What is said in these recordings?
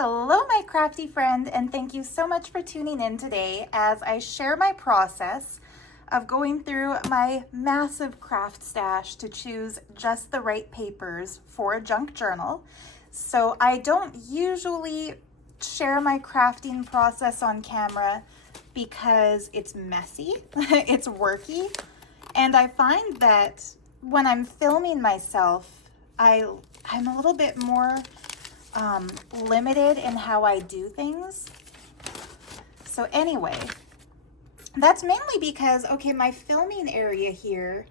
Hello, my crafty friend, and thank you so much for tuning in today as I share my process of going through my massive craft stash to choose just the right papers for a junk journal. So I don't usually share my crafting process on camera because it's messy, it's worky, and I find that when I'm filming myself, I'm a little bit more limited in how I do things. So anyway, that's mainly because, okay, my filming area here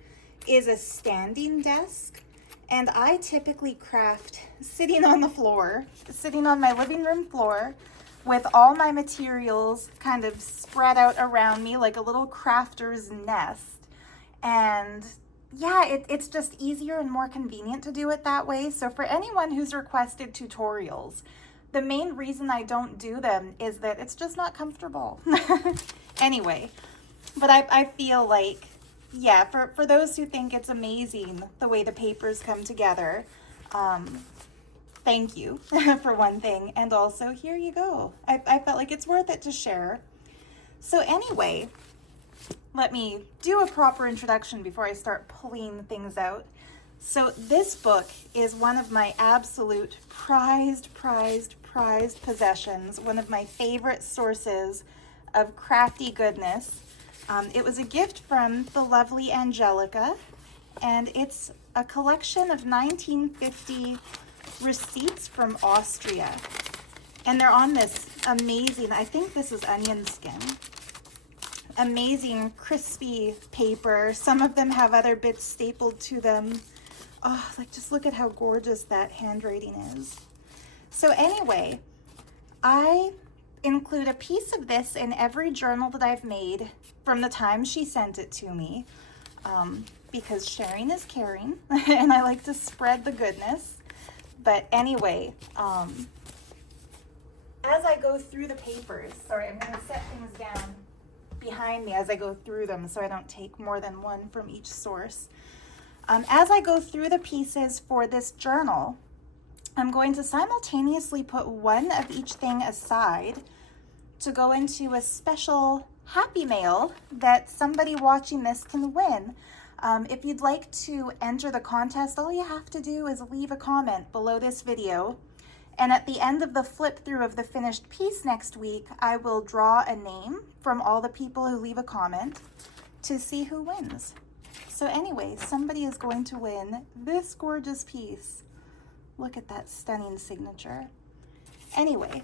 is a standing desk, and I typically craft sitting on the floor, sitting on my living room floor with all my materials kind of spread out around me like a little crafter's nest. And yeah, it's just easier and more convenient to do it that way. So for anyone who's requested tutorials, the main reason I don't do them is that it's just not comfortable. Anyway, but I feel like, yeah, for those who think it's amazing the way the papers come together, thank you for one thing. And also, here you go. I felt like it's worth it to share. So anyway, let me do a proper introduction before I start pulling things out. So this book is one of my absolute prized possessions, one of my favorite sources of crafty goodness. It was a gift from the lovely Angelica, and it's a collection of 1950 receipts from Austria. And they're on this amazing, I think this is onion skin, amazing crispy paper. Some of them have other bits stapled to them. Oh, like just look at how gorgeous that handwriting is. So anyway, I include a piece of this in every journal that I've made from the time she sent it to me, because sharing is caring and I like to spread the goodness. But anyway, as I go through the papers, sorry, I'm gonna set things down behind me as I go through them so I don't take more than one from each source. As I go through the pieces for this journal, I'm going to simultaneously put one of each thing aside to go into a special happy mail that somebody watching this can win. If you'd like to enter the contest, all you have to do is leave a comment below this video. And at the end of the flip through of the finished piece next week, I will draw a name from all the people who leave a comment to see who wins. So anyway, somebody is going to win this gorgeous piece. Look at that stunning signature. Anyway,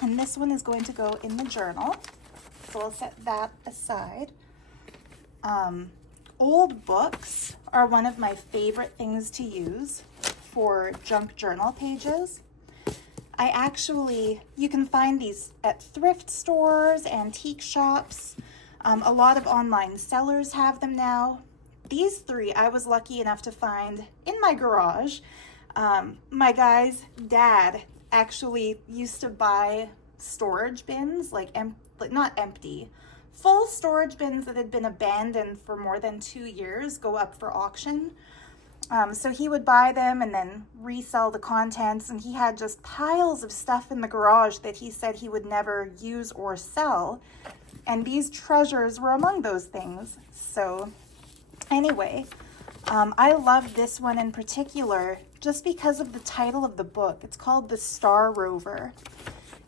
and this one is going to go in the journal. So I'll set that aside. Old books are one of my favorite things to use for junk journal pages. You can find these at thrift stores, antique shops. A lot of online sellers have them now. These three I was lucky enough to find in my garage. My guy's dad actually used to buy storage bins, like not empty, full storage bins that had been abandoned for more than 2 years go up for auction. So he would buy them and then resell the contents, and he had just piles of stuff in the garage that he said he would never use or sell. And these treasures were among those things. So anyway, I love this one in particular just because of the title of the book. It's called The Star Rover.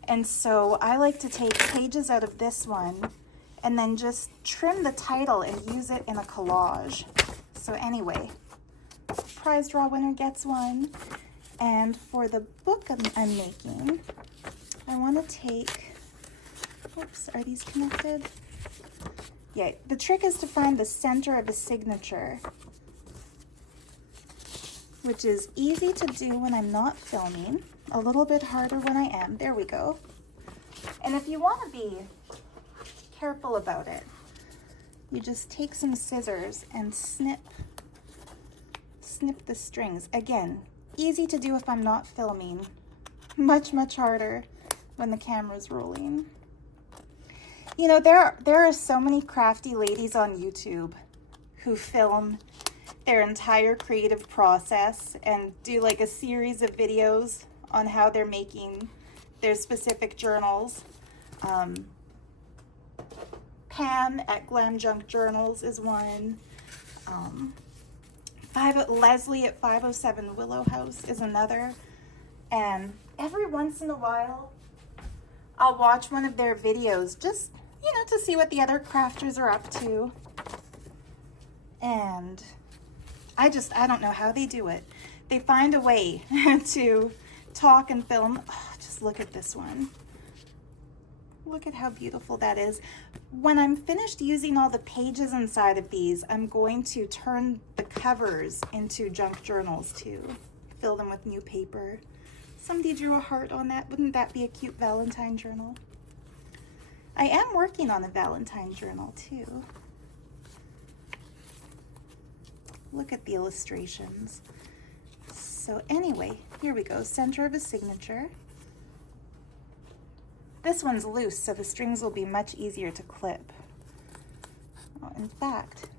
And so I like to take pages out of this one and then just trim the title and use it in a collage. So anyway, prize draw winner gets one. And for the book I'm making, I want to take, oops, are these connected? Yeah, the trick is to find the center of a signature, which is easy to do when I'm not filming, a little bit harder when I am. There we go. And if you want to be careful about it, you just take some scissors and snip the strings. Again, easy to do if I'm not filming, much harder when the camera's rolling. You know, there are so many crafty ladies on YouTube who film their entire creative process and do like a series of videos on how they're making their specific journals. Pam at Glam Junk Journals is one. Leslie at 507 Willow House is another. And every once in a while, I'll watch one of their videos just, you know, to see what the other crafters are up to. And I don't know how they do it. They find a way to talk and film. Oh, just look at this one. Look at how beautiful that is. When I'm finished using all the pages inside of these, I'm going to turn the covers into junk journals too. Fill them with new paper. Somebody drew a heart on that. Wouldn't that be a cute Valentine journal? I am working on a Valentine journal too. Look at the illustrations. So anyway, here we go. Center of a signature. This one's loose, so the strings will be much easier to clip. Oh, in fact,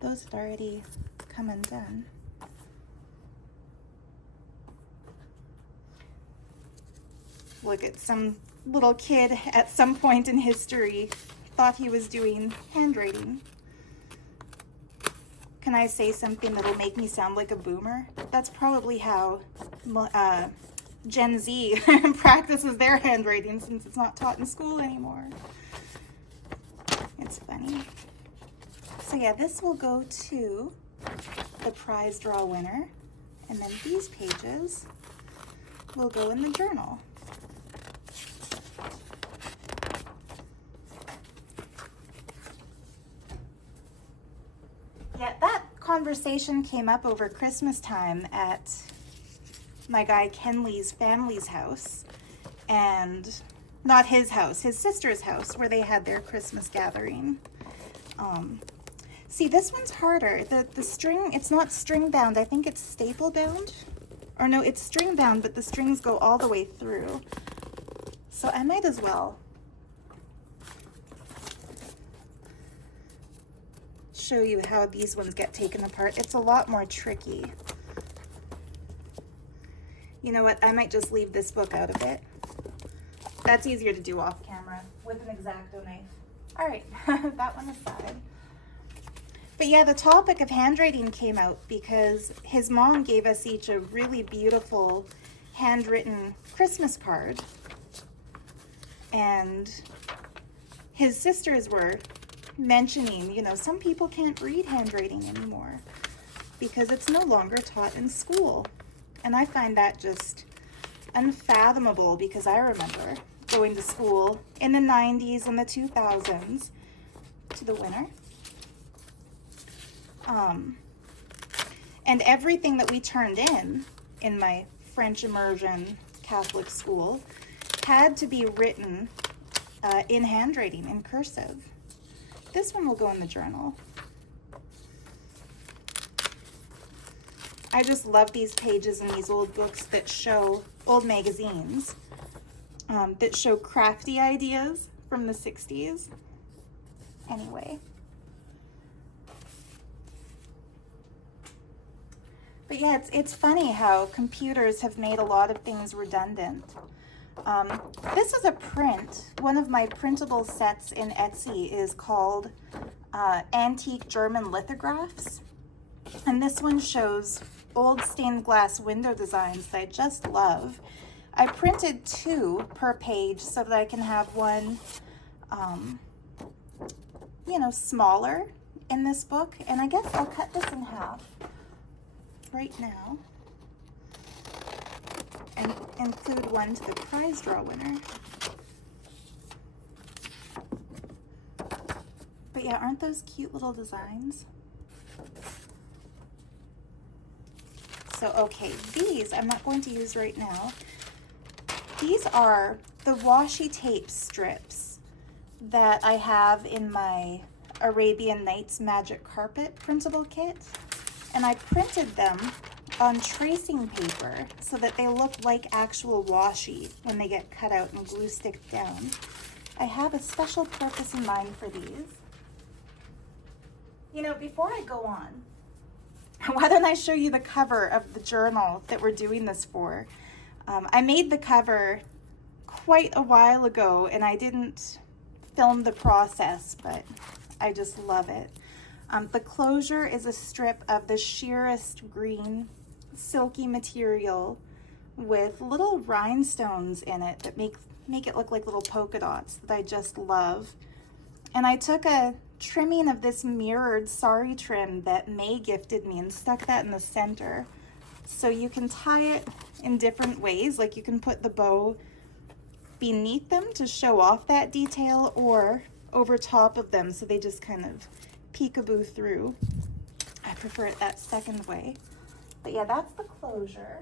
those had already come undone. Look at some little kid at some point in history thought he was doing handwriting. Can I say something that'll make me sound like a boomer? That's probably how Gen Z practices their handwriting, since it's not taught in school anymore. It's funny. So yeah, this will go to the prize draw winner, and then these pages will go in the journal. Yeah, that conversation came up over Christmas time at my guy Kenley's family's house, and not his house, his sister's house, where they had their Christmas gathering. See, this one's harder. The string, it's not string bound. I think it's staple bound. Or no, it's string bound, but the strings go all the way through. So I might as well show you how these ones get taken apart. It's a lot more tricky. You know what? I might just leave this book out of it. That's easier to do off camera with an X-Acto knife. All right, that one aside. But yeah, the topic of handwriting came out because his mom gave us each a really beautiful handwritten Christmas card. And his sisters were mentioning, you know, some people can't read handwriting anymore because it's no longer taught in school. And I find that just unfathomable, because I remember going to school in the 90s and the 2000s. To the winner. And everything that we turned in my French immersion Catholic school had to be written in handwriting, in cursive. This one will go in the journal. I just love these pages in these old books that show, old magazines, that show crafty ideas from the 60s. Anyway. But yeah, it's funny how computers have made a lot of things redundant. This is a print. One of my printable sets in Etsy is called Antique German Lithographs. And this one shows old stained glass window designs that I just love. I printed 2 per page so that I can have one, you know, smaller in this book. And I guess I'll cut this in half right now and include one to the prize draw winner. But yeah, aren't those cute little designs? So, okay, these I'm not going to use right now. These are the washi tape strips that I have in my Arabian Nights Magic Carpet printable kit. And I printed them on tracing paper so that they look like actual washi when they get cut out and glue sticked down. I have a special purpose in mind for these. You know, before I go on, why don't I show you the cover of the journal that we're doing this for? I made the cover quite a while ago and I didn't film the process, but I just love it. The closure is a strip of the sheerest green silky material with little rhinestones in it that make it look like little polka dots that I just love. And I took a trimming of this mirrored sari trim that May gifted me and stuck that in the center. So you can tie it in different ways, like you can put the bow beneath them to show off that detail or over top of them so they just kind of peekaboo through. I prefer it that second way. But yeah, that's the closure.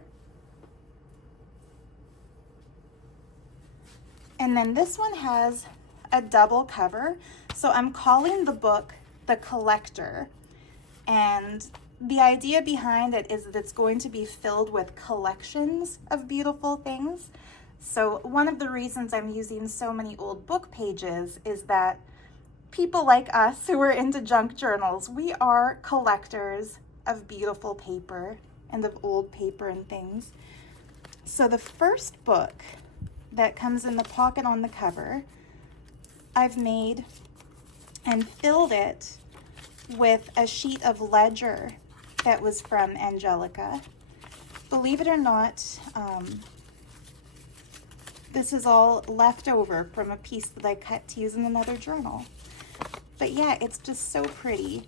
And then this one has a double cover. So I'm calling the book The Collector. And the idea behind it is that it's going to be filled with collections of beautiful things. So one of the reasons I'm using so many old book pages is that people like us who are into junk journals, we are collectors of beautiful paper and of old paper and things. So the first book that comes in the pocket on the cover, I've made and filled it with a sheet of ledger that was from Angelica. Believe it or not, this is all left over from a piece that I cut to use in another journal. But yeah, it's just so pretty.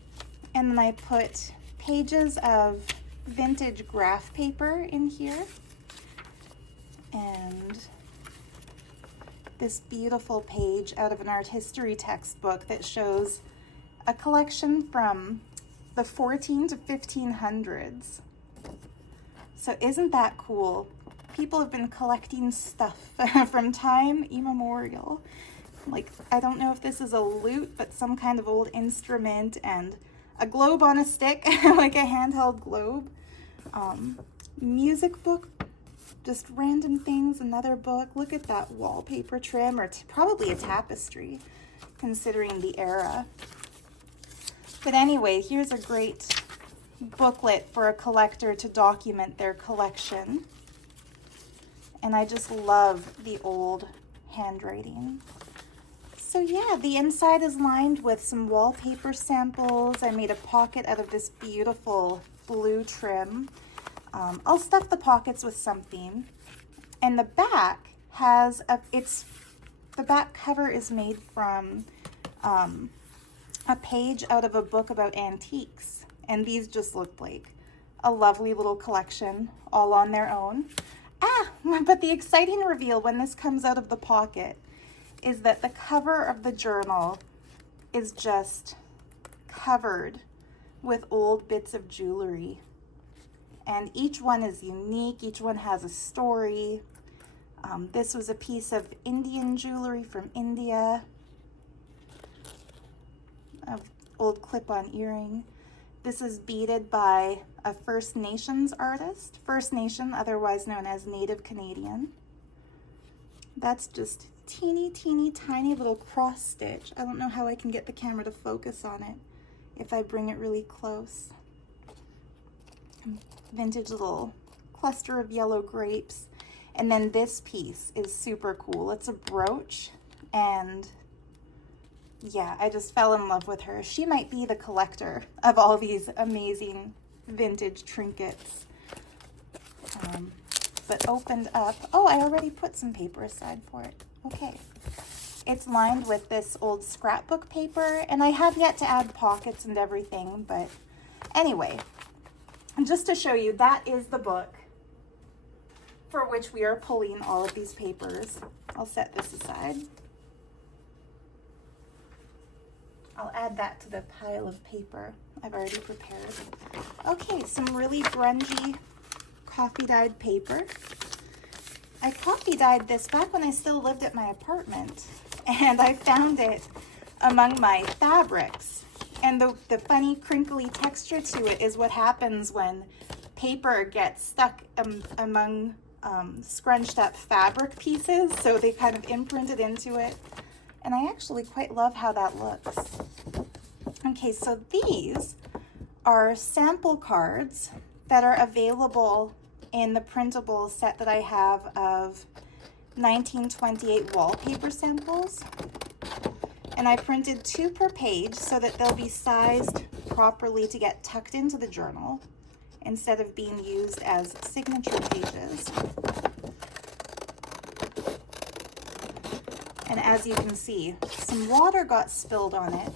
And then I put pages of vintage graph paper in here. And this beautiful page out of an art history textbook that shows a collection from the 14 to 1500s. So isn't that cool? People have been collecting stuff from time immemorial. Like, I don't know if this is a lute, but some kind of old instrument and a globe on a stick, like a handheld globe. Music book, just random things, another book. Look at that wallpaper trim, or probably a tapestry, considering the era. But anyway, here's a great booklet for a collector to document their collection. And I just love the old handwriting. So yeah, the inside is lined with some wallpaper samples. I made a pocket out of this beautiful blue trim. I'll stuff the pockets with something. And the back has the back cover is made from a page out of a book about antiques. And these just look like a lovely little collection all on their own. But the exciting reveal when this comes out of the pocket is that the cover of the journal is just covered with old bits of jewelry. And each one is unique, each one has a story. This was a piece of Indian jewelry from India, an old clip-on earring. This is beaded by a First Nations artist, First Nation, otherwise known as Native Canadian. That's just teeny, teeny, tiny little cross stitch. I don't know how I can get the camera to focus on it if I bring it really close. Vintage little cluster of yellow grapes. And then this piece is super cool. It's a brooch, and yeah, I just fell in love with her. She might be the collector of all these amazing vintage trinkets. But opened up, oh, I already put some paper aside for it. Okay. It's lined with this old scrapbook paper, and I have yet to add pockets and everything, but anyway, just to show you, that is the book for which we are pulling all of these papers. I'll set this aside. I'll add that to the pile of paper I've already prepared. Okay, some really grungy coffee dyed paper. I coffee dyed this back when I still lived at my apartment, and I found it among my fabrics. And the funny crinkly texture to it is what happens when paper gets stuck among scrunched up fabric pieces, so they kind of imprinted into it. And I actually quite love how that looks. Okay, so these are sample cards that are available in the printable set that I have of 1928 wallpaper samples. And I printed 2 per page so that they'll be sized properly to get tucked into the journal instead of being used as signature pages. And as you can see, some water got spilled on it,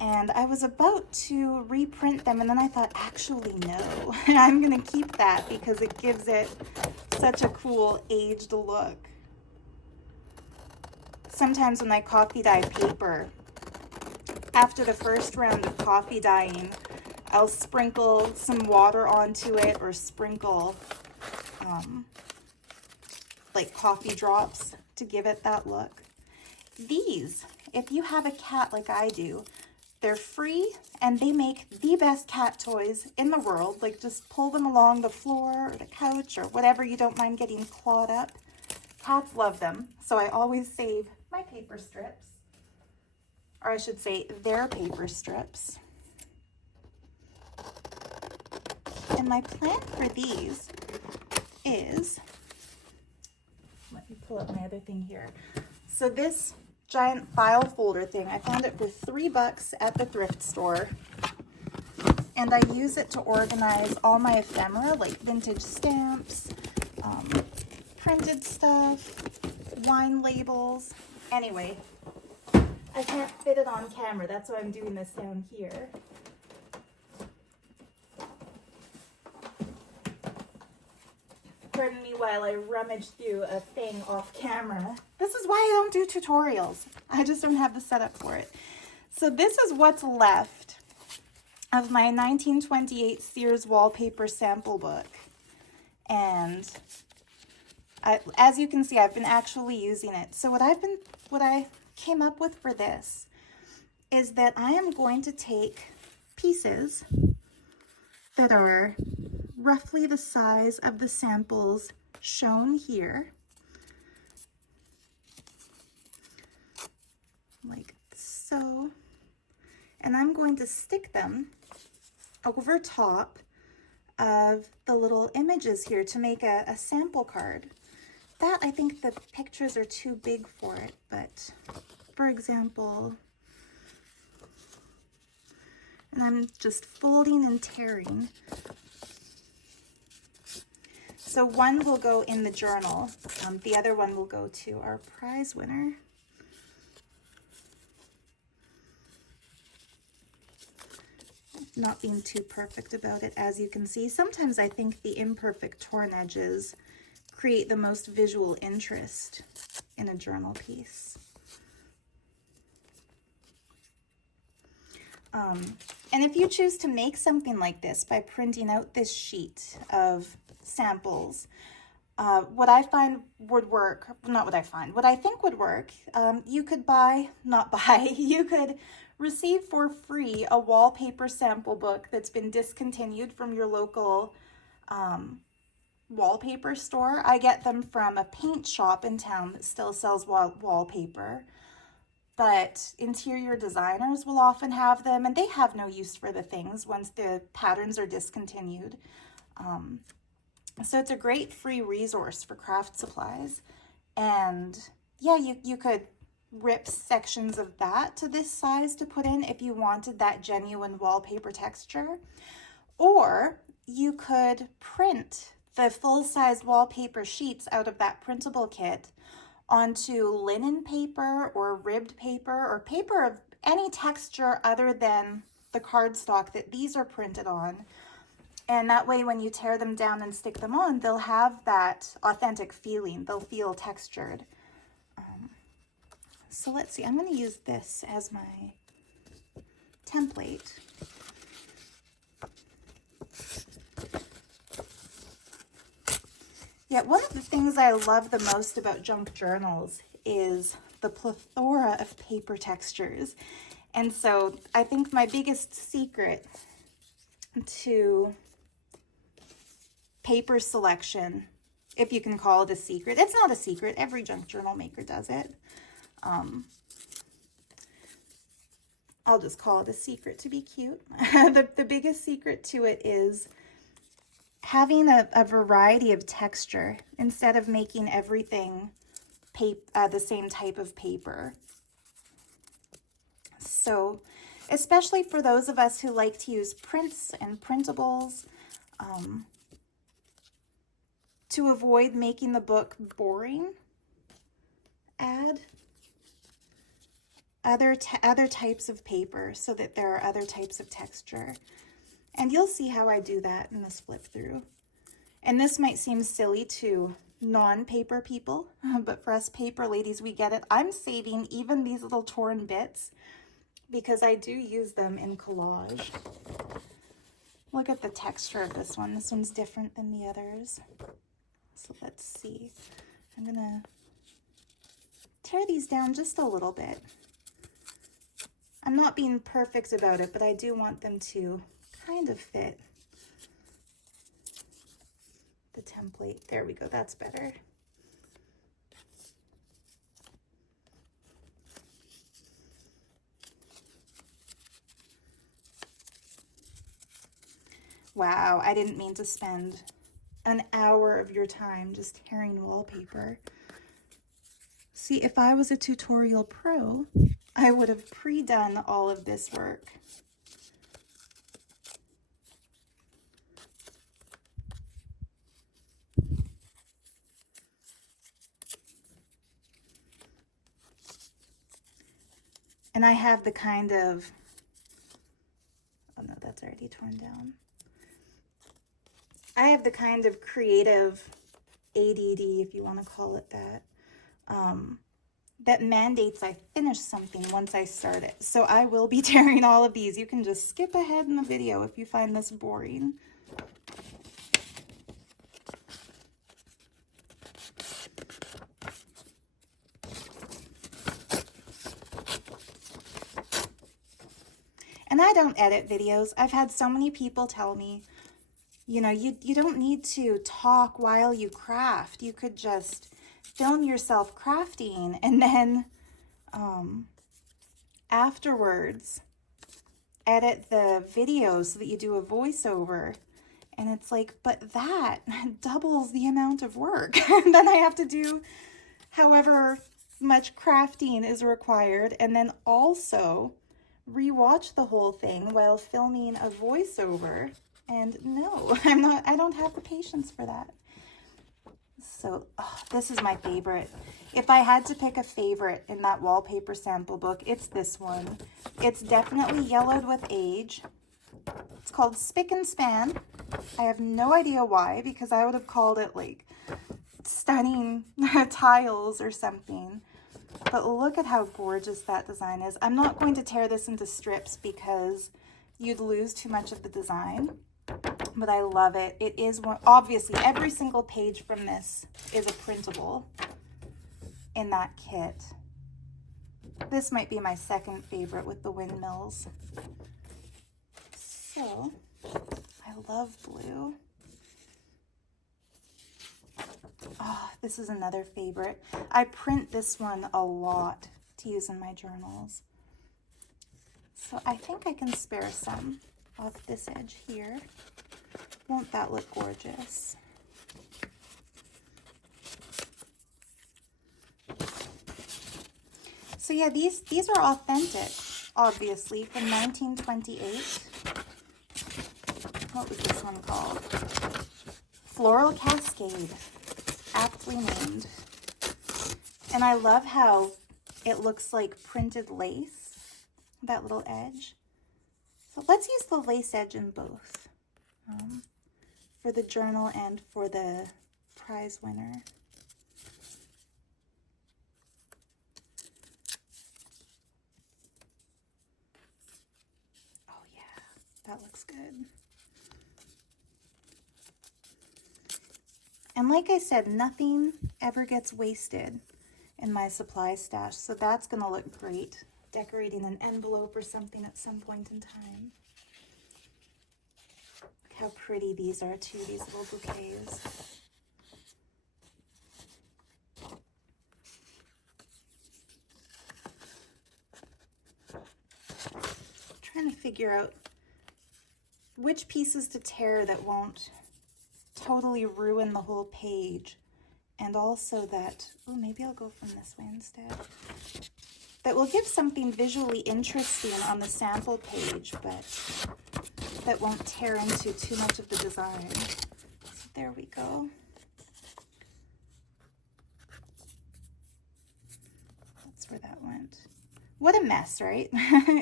and I was about to reprint them, and then I thought, actually no, I'm gonna keep that because it gives it such a cool aged look. Sometimes when I coffee dye paper, after the first round of coffee dyeing, I'll sprinkle some water onto it or sprinkle like coffee drops to give it that look. These, if you have a cat like I do, they're free and they make the best cat toys in the world. Like just pull them along the floor or the couch or whatever you don't mind getting clawed up. Cats love them, so I always save my paper strips, or I should say their paper strips. And my plan for these is, let me pull up my other thing here. So this giant file folder thing, I found it for $3 at the thrift store. And I use it to organize all my ephemera, like vintage stamps, printed stuff, wine labels. Anyway, I can't fit it on camera. That's why I'm doing this down here. Pardon me while I rummage through a thing off camera. This is why I don't do tutorials. I just don't have the setup for it. So this is what's left of my 1928 Sears wallpaper sample book. And as you can see, I've been actually using it. So what I came up with for this is that I am going to take pieces that are roughly the size of the samples shown here, like so, and I'm going to stick them over top of the little images here to make a sample card. That, I think the pictures are too big for it, but for example, and I'm just folding and tearing. So one will go in the journal, the other one will go to our prize winner. Not being too perfect about it, as you can see. Sometimes I think the imperfect torn edges create the most visual interest in a journal piece. And if you choose to make something like this by printing out this sheet of samples, what I find would work, what I think would work, you could you could receive for free a wallpaper sample book that's been discontinued from your local wallpaper store. I get them from a paint shop in town that still sells wallpaper. But interior designers will often have them, and they have no use for the things once the patterns are discontinued. So it's a great free resource for craft supplies. And yeah, you could rip sections of that to this size to put in if you wanted that genuine wallpaper texture. Or you could print the full-size wallpaper sheets out of that printable kit onto linen paper or ribbed paper or paper of any texture other than the cardstock that these are printed on. And that way when you tear them down and stick them on, they'll have that authentic feeling. They'll feel textured. So let's see, I'm going to use this as my template. Yeah, one of the things I love the most about junk journals is the plethora of paper textures. And so I think my biggest secret to paper selection, if you can call it a secret, it's not a secret, every junk journal maker does it. I'll just call it a secret to be cute. The biggest secret to it is having a variety of texture instead of making everything the same type of paper. So, especially for those of us who like to use prints and printables, to avoid making the book boring, add other types of paper so that there are other types of texture. And you'll see how I do that in this flip through. And this might seem silly to non-paper people, but for us paper ladies, we get it. I'm saving even these little torn bits because I do use them in collage. Look at the texture of this one. This one's different than the others. So let's see. I'm gonna tear these down just a little bit. I'm not being perfect about it, but I do want them to kind of fit the template. There we go, that's better. Wow, I didn't mean to spend an hour of your time just tearing wallpaper. See, if I was a tutorial pro, I would have pre-done all of this work. And I have the kind of, oh no, that's already torn down. I have the kind of creative ADD, if you want to call it that, that mandates I finish something once I start it. So I will be tearing all of these. You can just skip ahead in the video if you find this boring. And I don't edit videos. I've had so many people tell me, you know, you don't need to talk while you craft. You could just film yourself crafting and then afterwards edit the video so that you do a voiceover. And it's like, but that doubles the amount of work. And then I have to do however much crafting is required and then also rewatch the whole thing while filming a voiceover. And no, I don't have the patience for that. So this is my favorite. If I had to pick a favorite in that wallpaper sample book, it's this one. It's definitely yellowed with age. It's called Spick and Span. I have no idea why, because I would have called it like Stunning Tiles or something. But look at how gorgeous that design is. I'm not going to tear this into strips because you'd lose too much of the design. But I love it. It is one, obviously every single page from this is a printable in that kit. This might be my second favorite with the windmills. So, I love blue. Oh, this is another favorite. I print this one a lot to use in my journals. So I think I can spare some off this edge here. Won't that look gorgeous? So yeah, these are authentic, obviously, from 1928. What was this one called? Floral Cascade, aptly named. And I love how it looks like printed lace, that little edge. So let's use the lace edge in both, for the journal and for the prize winner. Oh yeah, that looks good. And like I said, nothing ever gets wasted in my supply stash, so that's gonna look great decorating an envelope or something at some point in time. Look how pretty these are too, these little bouquets. I'm trying to figure out which pieces to tear that won't totally ruin the whole page. And also that, oh, maybe I'll go from this way instead. That will give something visually interesting on the sample page, but that won't tear into too much of the design. So there we go. That's where that went. What a mess, right?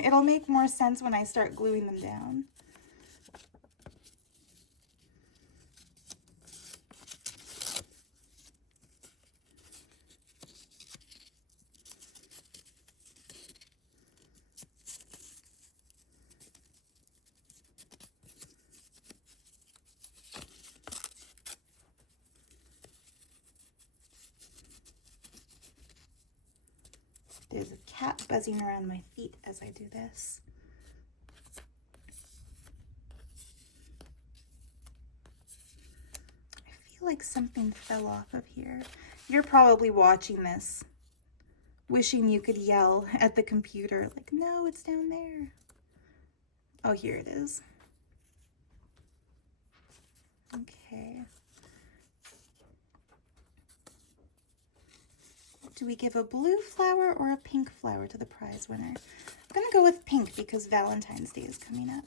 It'll make more sense when I start gluing them down. There's a cat buzzing around my feet as I do this. I feel like something fell off of here. You're probably watching this, wishing you could yell at the computer, like, no, it's down there. Oh, here it is. Okay. Do we give a blue flower or a pink flower to the prize winner? I'm gonna go with pink because Valentine's Day is coming up.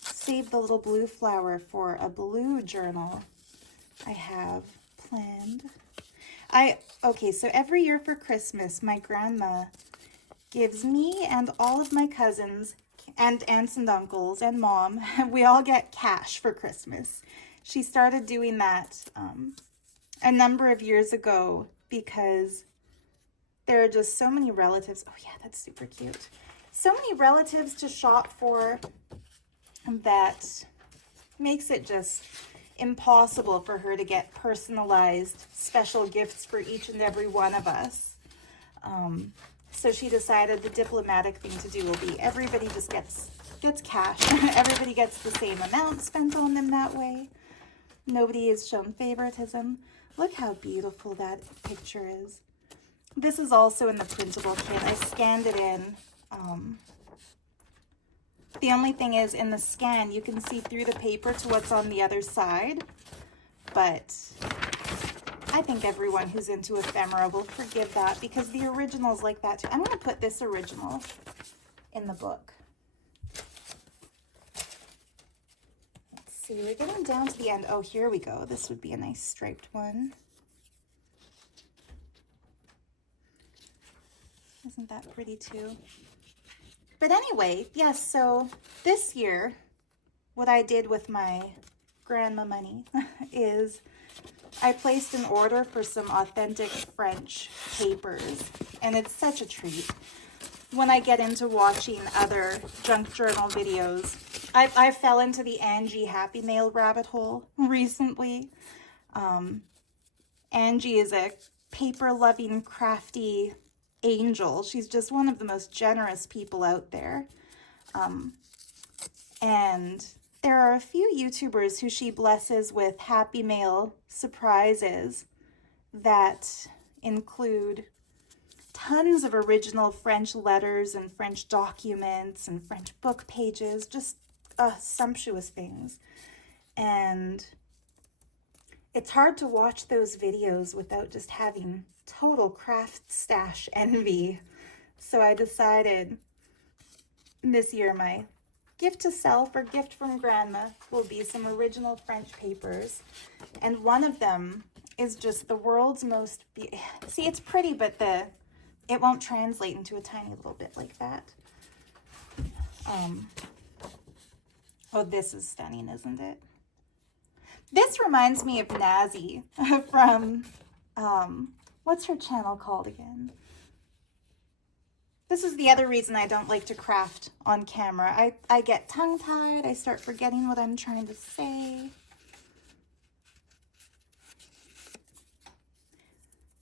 Save the little blue flower for a blue journal I have planned. Okay, so every year for Christmas, my grandma gives me and all of my cousins and aunts and uncles and mom, we all get cash for Christmas. She started doing that a number of years ago because there are just so many relatives. Oh yeah, that's super cute. So many relatives to shop for that makes it just impossible for her to get personalized special gifts for each and every one of us. So she decided the diplomatic thing to do will be everybody just gets cash. Everybody gets the same amount spent on them that way. Nobody is shown favoritism. Look how beautiful that picture is. This is also in the printable kit. I scanned it in. The only thing is in the scan, you can see through the paper to what's on the other side. But I think everyone who's into ephemera will forgive that because the original's like that too. I'm going to put this original in the book. Let's see, we're getting down to the end. Oh, here we go. This would be a nice striped one. Isn't that pretty too? But anyway, yes, so this year, what I did with my grandma money is I placed an order for some authentic French papers, and it's such a treat. When I get into watching other junk journal videos, I fell into the Angie Happy Mail rabbit hole recently. Angie is a paper-loving, crafty angel. She's just one of the most generous people out there. And there are a few YouTubers who she blesses with Happy Mail surprises that include tons of original French letters and French documents and French book pages, just sumptuous things. And it's hard to watch those videos without just having total craft stash envy. So I decided this year my gift to self or gift from grandma will be some original French papers. And one of them is just the world's most see, it's pretty, but it won't translate into a tiny little bit like that. Oh, this is stunning, isn't it? This reminds me of Nazi from, what's her channel called again? This is the other reason I don't like to craft on camera. I get tongue-tied. I start forgetting what I'm trying to say.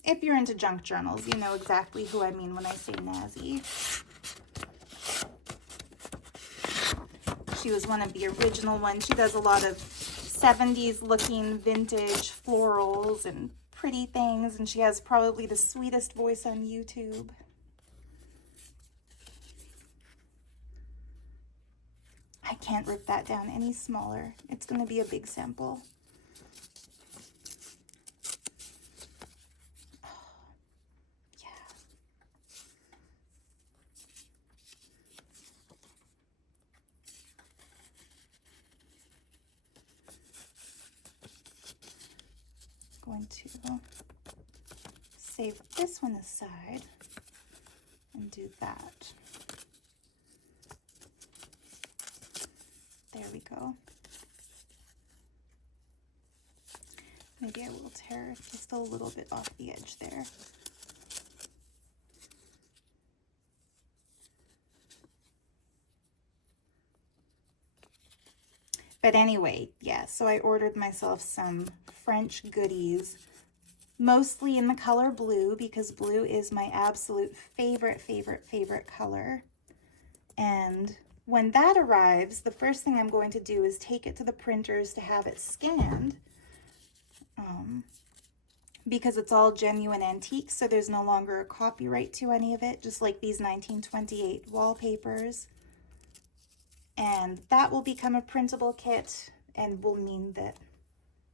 If you're into junk journals, you know exactly who I mean when I say Nazi. She was one of the original ones. She does a lot of 70s looking vintage florals and pretty things, and she has probably the sweetest voice on YouTube. I can't rip that down any smaller. It's going to be a big sample. going to save this one aside and do that. There we go. Maybe I will tear just a little bit off the edge there. But anyway, yeah, so I ordered myself some French goodies, mostly in the color blue, because blue is my absolute favorite color. And when that arrives, the first thing I'm going to do is take it to the printers to have it scanned, because it's all genuine antique, so there's no longer a copyright to any of it, just like these 1928 wallpapers. And that will become a printable kit and will mean that,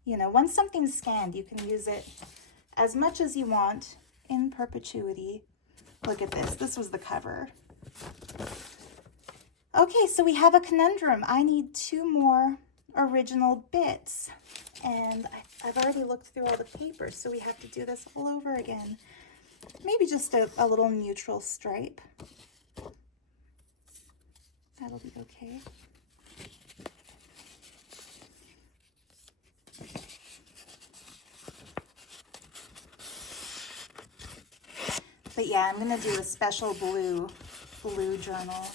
you know, once something's scanned, you can use it as much as you want in perpetuity. Look at this. This was the cover. Okay, so we have a conundrum. I need 2 more original bits. And I've already looked through all the papers, so we have to do this all over again. Maybe just a little neutral stripe. That'll be okay. But yeah, I'm gonna do a special blue journal.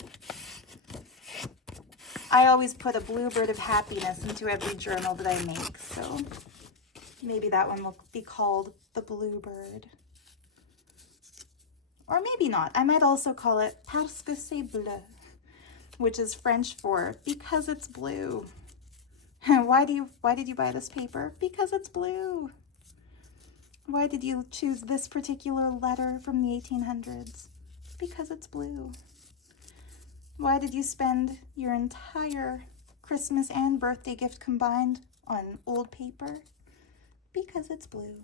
I always put a bluebird of happiness into every journal that I make, so maybe that one will be called the Bluebird. Or maybe not. I might also call it Parce que c'est bleu, which is French for because it's blue. Why did you buy this paper? Because it's blue. Why did you choose this particular letter from the 1800s? Because it's blue. Why did you spend your entire Christmas and birthday gift combined on old paper? Because it's blue.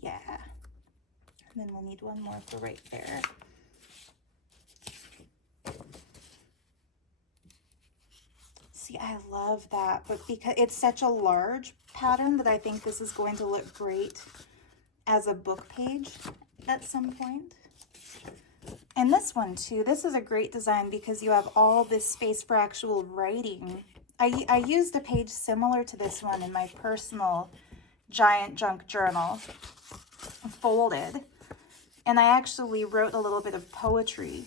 Yeah. And then we'll need one more for right there. See, I love that, but because it's such a large pattern that I think this is going to look great as a book page at some point. And this one too, this is a great design because you have all this space for actual writing. I used a page similar to this one in my personal giant junk journal, folded, and I actually wrote a little bit of poetry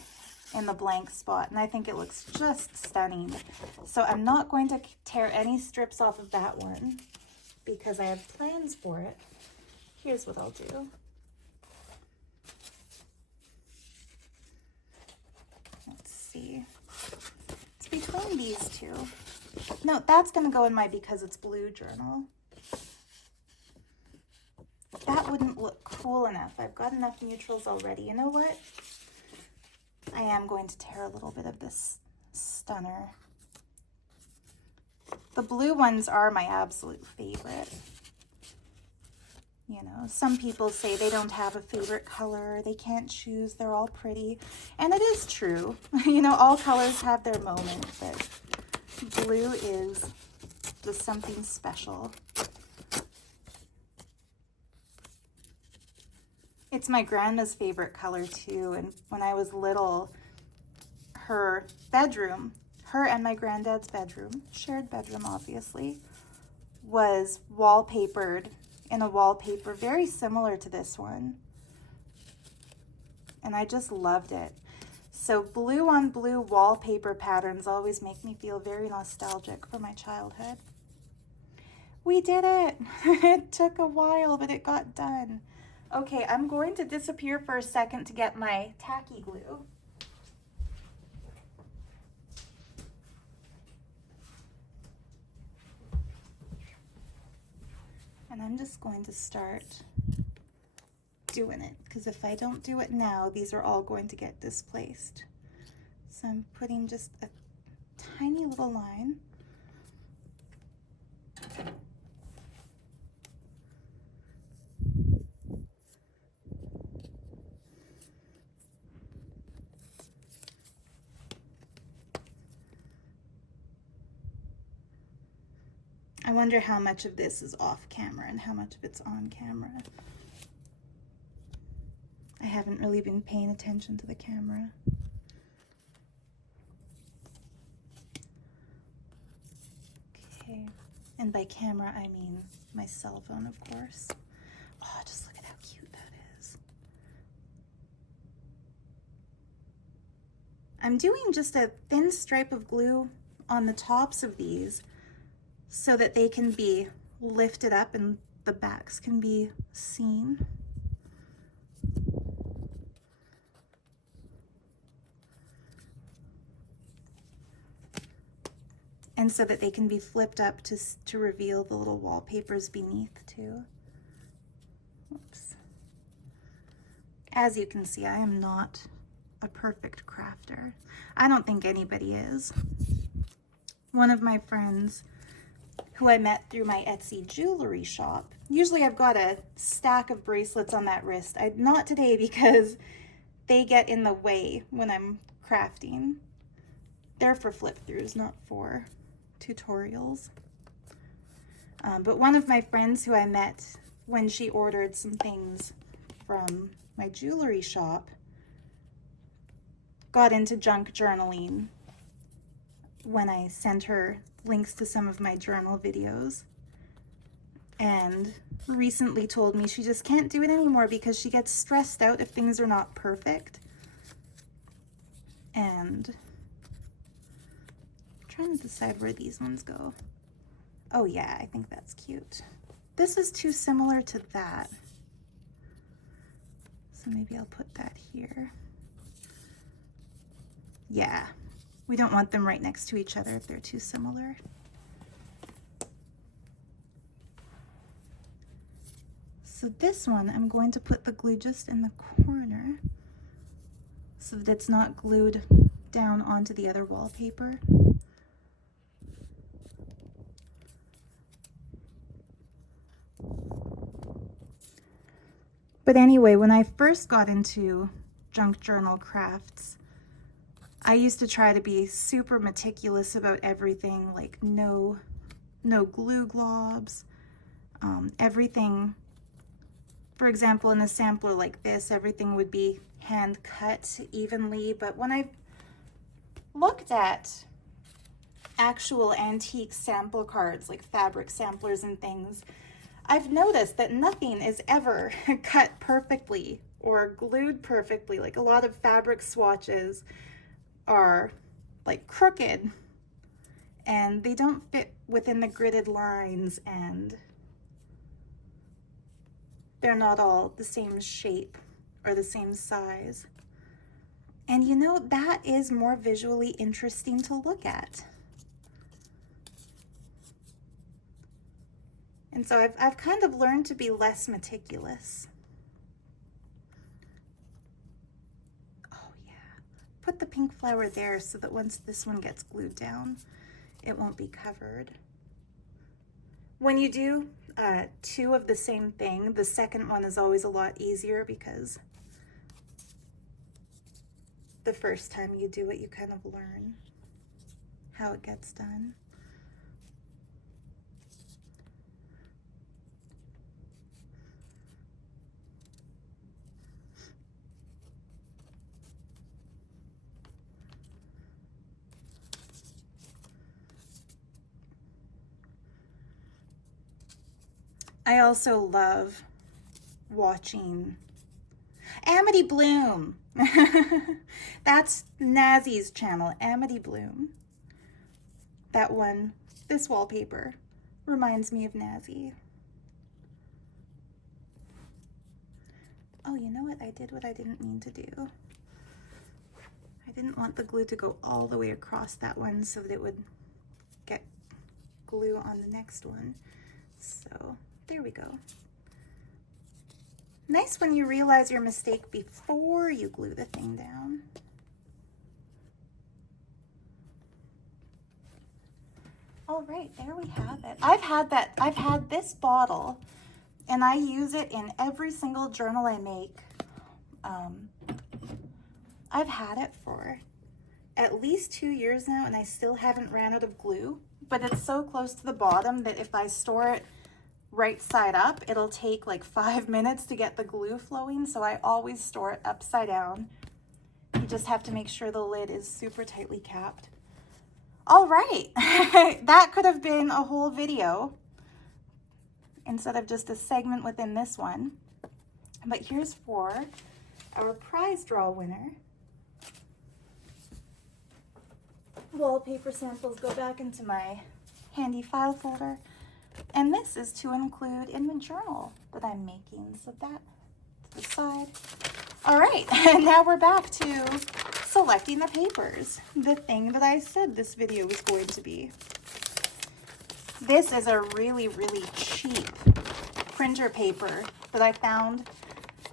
in the blank spot, and I think it looks just stunning. So I'm not going to tear any strips off of that one because I have plans for it. Here's what I'll do. Let's see. It's between these two. No, that's going to go in my because it's blue journal. That wouldn't look cool enough. I've got enough neutrals already. You know what? I am going to tear a little bit of this stunner. The blue ones are my absolute favorite. You know, some people say they don't have a favorite color, they can't choose, they're all pretty. And it is true. You know, all colors have their moment, but blue is just something special. It's my grandma's favorite color too, and when I was little, her bedroom, her and my granddad's bedroom, shared bedroom obviously, was wallpapered in a wallpaper very similar to this one. And I just loved it. So blue on blue wallpaper patterns always make me feel very nostalgic for my childhood. We did it! It took a while, but it got done. Okay, I'm going to disappear for a second to get my tacky glue. And I'm just going to start doing it, because if I don't do it now, these are all going to get displaced. So I'm putting just a tiny little line. I wonder how much of this is off camera and how much of it's on camera. I haven't really been paying attention to the camera. Okay, and by camera I mean my cell phone, of course. Oh, just look at how cute that is. I'm doing just a thin stripe of glue on the tops of these so that they can be lifted up and the backs can be seen. And so that they can be flipped up to reveal the little wallpapers beneath too. Oops. As you can see, I am not a perfect crafter. I don't think anybody is. One of my friends who I met through my Etsy jewelry shop, usually I've got a stack of bracelets on that wrist. Not today because they get in the way when I'm crafting. They're for flip throughs, not for tutorials. But one of my friends who I met when she ordered some things from my jewelry shop got into junk journaling when I sent her links to some of my journal videos, and recently told me she just can't do it anymore because she gets stressed out if things are not perfect. And trying to decide where these ones go. Oh yeah, I think that's cute. This is too similar to that. So maybe I'll put that here. Yeah, we don't want them right next to each other if they're too similar. So this one, I'm going to put the glue just in the corner so that it's not glued down onto the other wallpaper. But anyway, when I first got into junk journal crafts, I used to try to be super meticulous about everything, like no glue globs, everything. For example, in a sampler like this, everything would be hand cut evenly. But when I looked at actual antique sample cards, like fabric samplers and things, I've noticed that nothing is ever cut perfectly or glued perfectly. Like a lot of fabric swatches are like crooked and they don't fit within the gridded lines, and they're not all the same shape or the same size. And you know, that is more visually interesting to look at. And so I've kind of learned to be less meticulous. Oh yeah, put the pink flower there so that once this one gets glued down, it won't be covered. When you do two of the same thing, the second one is always a lot easier because the first time you do it, you kind of learn how it gets done. I also love watching Amity Bloom. That's Nazzie's channel, Amity Bloom. That one, this wallpaper, reminds me of Nazzie. Oh, you know what? I did what I didn't mean to do. I didn't want the glue to go all the way across that one so that it would get glue on the next one. So there we go. Nice when you realize your mistake before you glue the thing down. All right, there we have it. I've had this bottle and I use it in every single journal I make. I've had it for at least 2 years now and I still haven't ran out of glue but it's so close to the bottom that if I store it right side up, it'll take like 5 minutes to get the glue flowing. So I always store it upside down. You just have to make sure the lid is super tightly capped. All right, that could have been a whole video instead of just a segment within this one. But here's for our prize draw winner. Wallpaper samples go back into my handy file folder. And this is to include in the journal that I'm making. So that to the side. All right, and now we're back to selecting the papers. The thing that I said this video was going to be. This is a really, really cheap printer paper that I found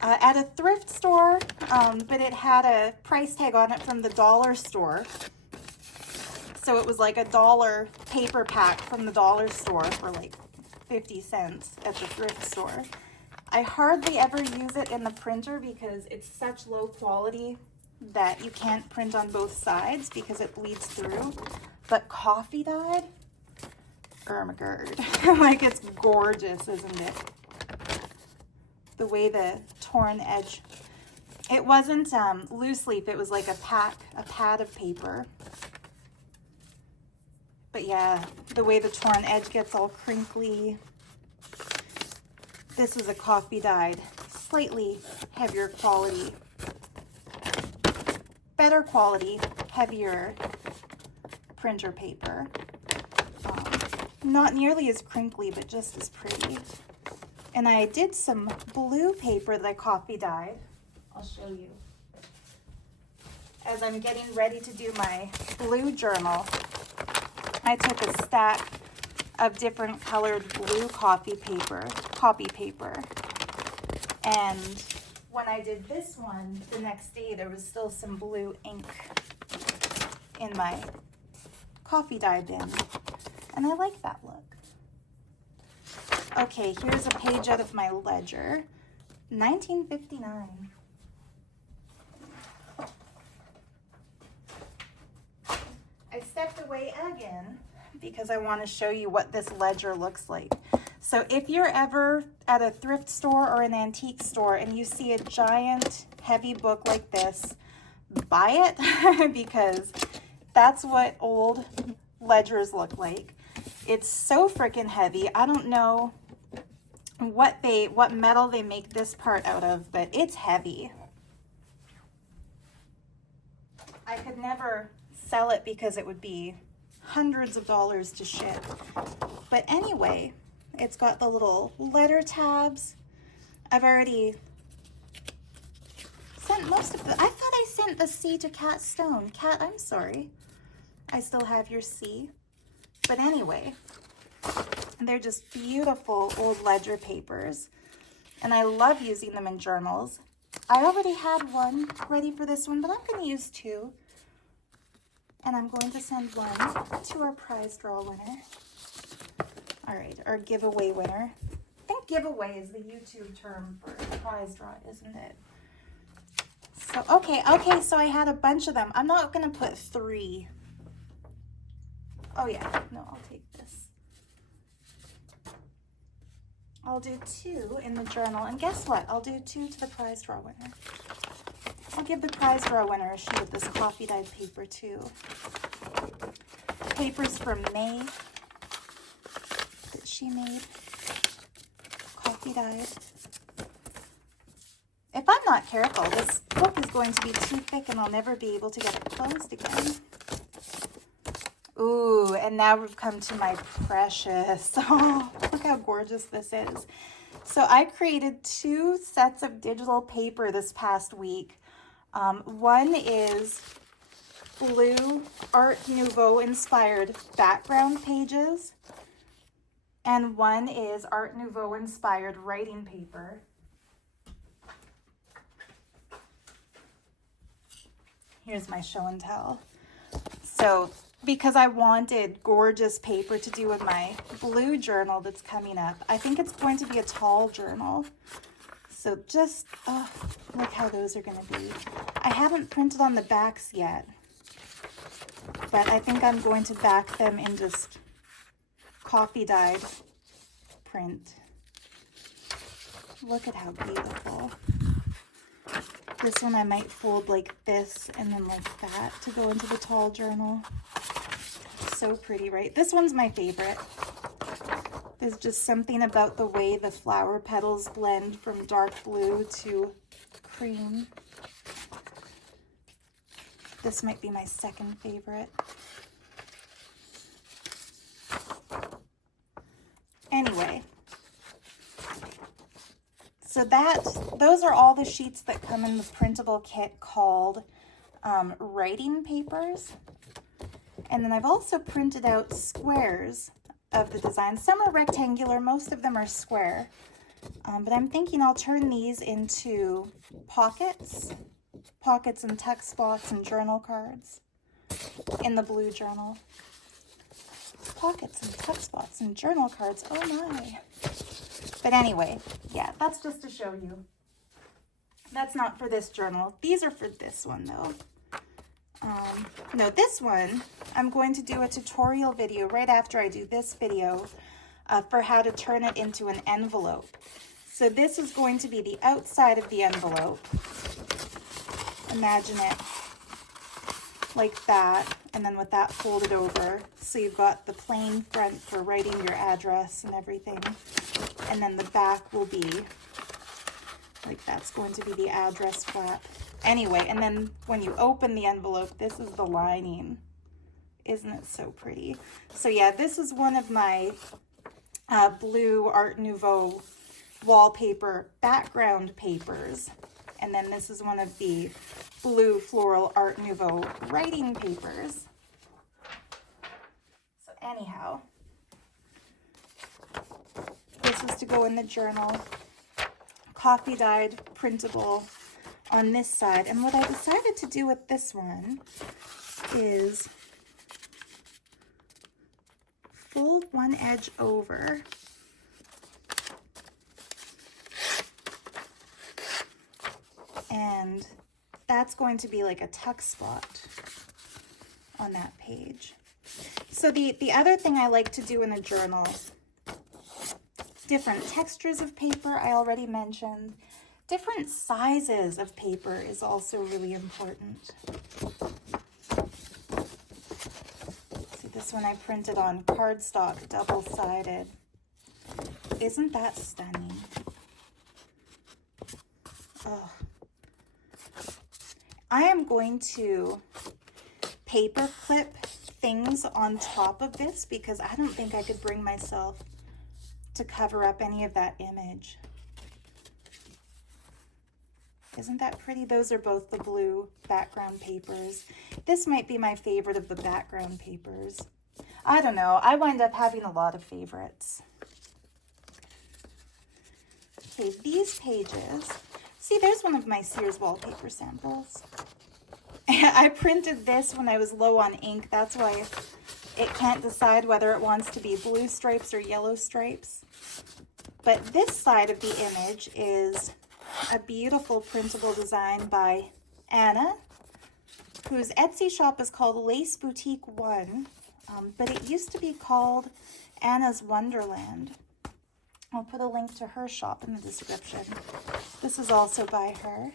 at a thrift store, but it had a price tag on it from the dollar store. So it was like $1 paper pack from the dollar store for like 50 cents at the thrift store. I hardly ever use it in the printer because it's such low quality that you can't print on both sides because it bleeds through. But coffee dyed, like it's gorgeous, isn't it? The way the torn edge, it wasn't loose leaf, it was like a pad of paper. But yeah, the way the torn edge gets all crinkly. This is a coffee dyed, slightly heavier quality, better quality, heavier printer paper. Not nearly as crinkly, but just as pretty. And I did some blue paper that I coffee dyed. I'll show you. As I'm getting ready to do my blue journal, I took a stack of different colored blue copy paper. And when I did this one, the next day there was still some blue ink in my coffee dye bin. And I like that look. Okay, here's a page out of my ledger. 1959. I stepped away again because I want to show you what this ledger looks like. So if you're ever at a thrift store or an antique store and you see a giant heavy book like this, buy it because that's what old ledgers look like. It's so freaking heavy. I don't know what metal they make this part out of, but it's heavy. I could never sell it because it would be hundreds of dollars to ship. But anyway, it's got the little letter tabs. I've already sent most of the, I thought I sent the C to Cat Stone. Cat, I'm sorry. I still have your C. But anyway, they're just beautiful old ledger papers. And I love using them in journals. I already had one ready for this one, but I'm going to use two. And I'm going to send one to our prize draw winner. All right, our giveaway winner. I think giveaway is the YouTube term for prize draw, isn't it? So, okay, so I had a bunch of them. I'm not going to put 3. Oh yeah, no, I'll take this. I'll do 2 in the journal, and guess what? I'll do 2 to the prize draw winner. I'll give the prize draw winner a sheet of this coffee dyed paper too. Papers from May that she made. Coffee dyed. If I'm not careful, this book is going to be too thick and I'll never be able to get it closed again. Ooh, and now we've come to my precious. Oh, look how gorgeous this is. So I created 2 sets of digital paper this past week. One is blue Art Nouveau inspired background pages, and one is Art Nouveau inspired writing paper. Here's my show and tell. So because I wanted gorgeous paper to do with my blue journal that's coming up, I think it's going to be a tall journal. So just, oh, look how those are going to be. I haven't printed on the backs yet, but I think I'm going to back them in just coffee dyed print. Look at how beautiful. This one I might fold like this and then like that to go into the tall journal. So pretty, right? This one's my favorite. There's just something about the way the flower petals blend from dark blue to cream. This might be my second favorite. Anyway, so those are all the sheets that come in the printable kit called writing papers. And then I've also printed out squares of the design. Some are rectangular, most of them are square. But I'm thinking I'll turn these into pockets and text spots and journal cards in the blue journal. Pockets and text spots and journal cards, oh my. But anyway, yeah, that's just to show you. That's not for this journal. These are for this one though. No, this one, I'm going to do a tutorial video right after I do this video for how to turn it into an envelope. So this is going to be the outside of the envelope. Imagine it like that, and then with that folded over. So you've got the plain front for writing your address and everything. And then the back will be, like that's going to be the address flap. Anyway, and then when you open the envelope, this is the lining. Isn't it so pretty? So yeah, this is one of my blue Art Nouveau wallpaper background papers. And then this is one of the blue floral Art Nouveau writing papers. So anyhow, this is to go in the journal. Coffee dyed, printable on this side. And what I decided to do with this one is fold one edge over and that's going to be like a tuck spot on that page. So the other thing I like to do in a journal, different textures of paper I already mentioned. Different sizes of paper is also really important. See, this one I printed on cardstock, double-sided. Isn't that stunning? Oh. I am going to paper clip things on top of this because I don't think I could bring myself to cover up any of that image. Isn't that pretty? Those are both the blue background papers. This might be my favorite of the background papers. I don't know. I wind up having a lot of favorites. Okay, these pages. See, there's one of my Sears wallpaper samples. I printed this when I was low on ink. That's why it can't decide whether it wants to be blue stripes or yellow stripes. But this side of the image is a beautiful printable design by Anna, whose Etsy shop is called Lace Boutique 1, but it used to be called Anna's Wonderland. I'll put a link to her shop in the description. This is also by her.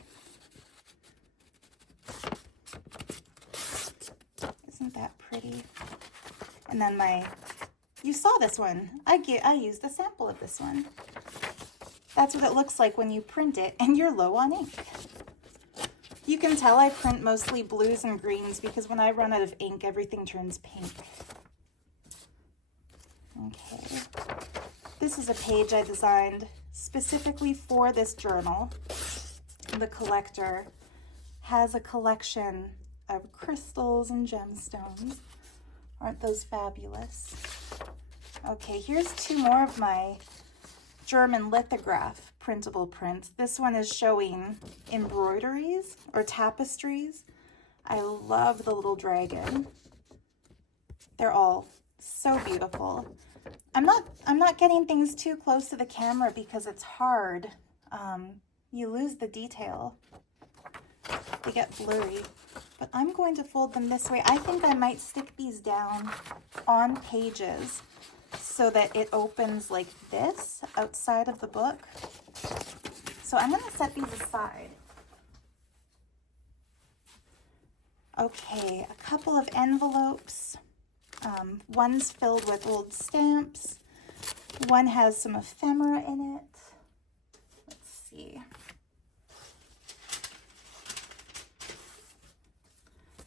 Isn't that pretty? And then you saw this one. I used a sample of this one. That's what it looks like when you print it and you're low on ink. You can tell I print mostly blues and greens because when I run out of ink, everything turns pink. Okay. This is a page I designed specifically for this journal. The collector has a collection of crystals and gemstones. Aren't those fabulous? Okay, here's two more of my German lithograph printable prints. This one is showing embroideries or tapestries. I love the little dragon. They're all so beautiful. I'm not getting things too close to the camera because it's hard. You lose the detail. They get blurry. But I'm going to fold them this way. I think I might stick these down on pages so so that it opens like this outside of the book. So I'm going to set these aside. Okay, a couple of envelopes. One's filled with old stamps. One has some ephemera in it. Let's see.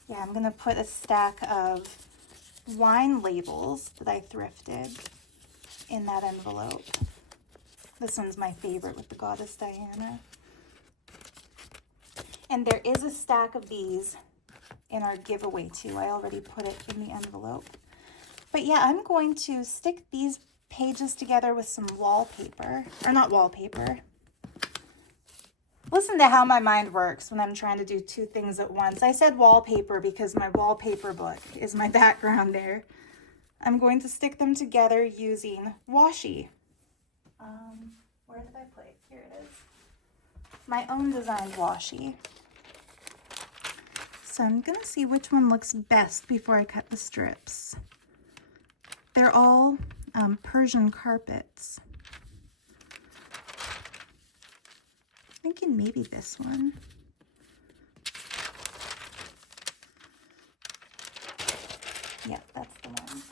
Yeah, I'm going to put a stack of wine labels that I thrifted in that envelope. This one's my favorite with the Goddess Diana. And there is a stack of these in our giveaway too. I already put it in the envelope. But yeah, I'm going to stick these pages together with some wallpaper, or not wallpaper. Listen to how my mind works when I'm trying to do two things at once. I said wallpaper because my wallpaper book is my background there. I'm going to stick them together using washi. Where did I put it? Here it is. My own designed washi. So I'm going to see which one looks best before I cut the strips. They're all Persian carpets. Thinking maybe this one. Yep, that's the one.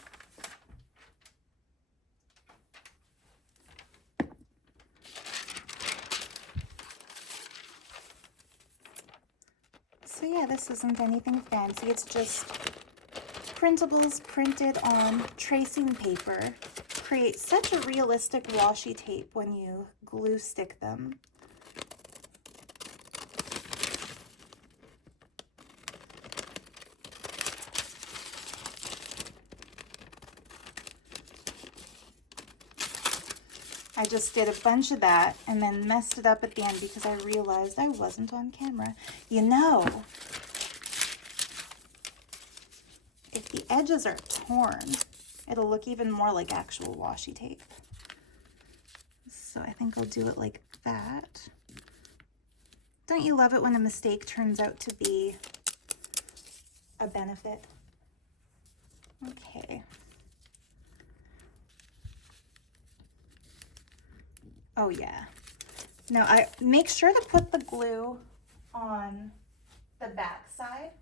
So yeah, this isn't anything fancy. It's just printables printed on tracing paper. Create such a realistic washi tape when you glue stick them. I just did a bunch of that and then messed it up at the end because I realized I wasn't on camera. You know, if the edges are torn, it'll look even more like actual washi tape. So I think I'll do it like that. Don't you love it when a mistake turns out to be a benefit? Okay. Oh yeah. Now I make sure to put the glue on the back side.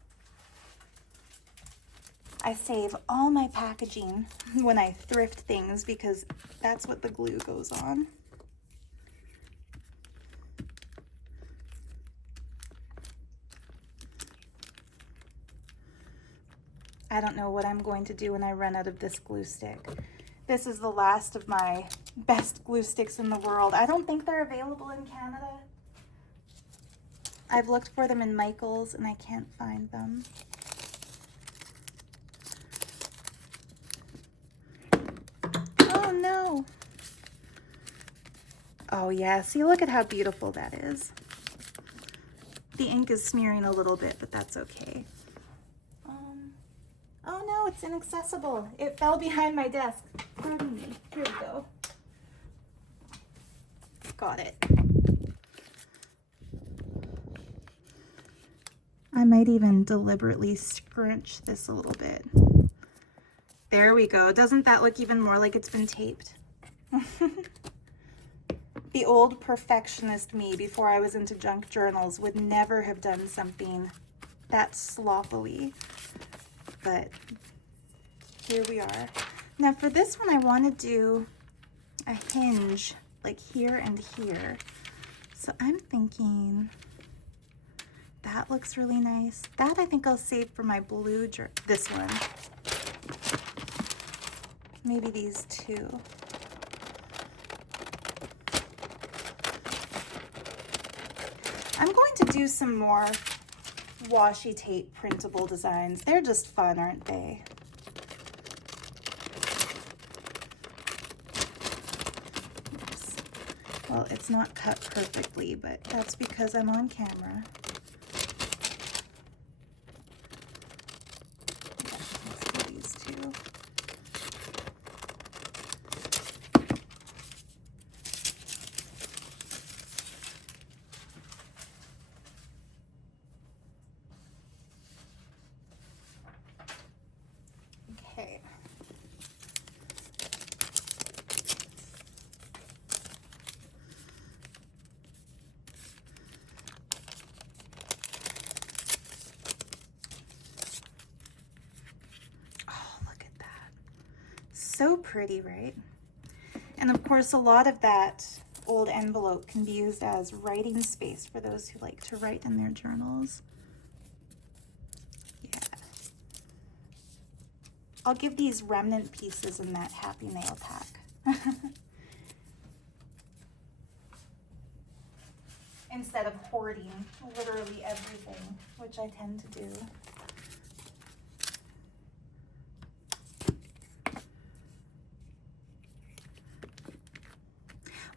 I save all my packaging when I thrift things because that's what the glue goes on. I don't know what I'm going to do when I run out of this glue stick. This is the last of my best glue sticks in the world. I don't think they're available in Canada. I've looked for them in Michael's and I can't find them. Oh no. Oh yeah, see, look at how beautiful that is. The ink is smearing a little bit, but that's okay. Oh no, it's inaccessible. It fell behind my desk. Pardon me. Here we go. Got it. I might even deliberately scrunch this a little bit. There we go. Doesn't that look even more like it's been taped? The old perfectionist me before I was into junk journals would never have done something that sloppily. But here we are. Now for this one, I want to do a hinge like here and here. So I'm thinking that looks really nice. That I think I'll save for my blue, this one. Maybe these two. I'm going to do some more washi tape printable designs. They're just fun, aren't they? Oops. Well, it's not cut perfectly, but that's because I'm on camera. Yeah, let's do these two. So pretty, right? And of course, a lot of that old envelope can be used as writing space for those who like to write in their journals. Yeah. I'll give these remnant pieces in that happy mail pack. Instead of hoarding literally everything, which I tend to do.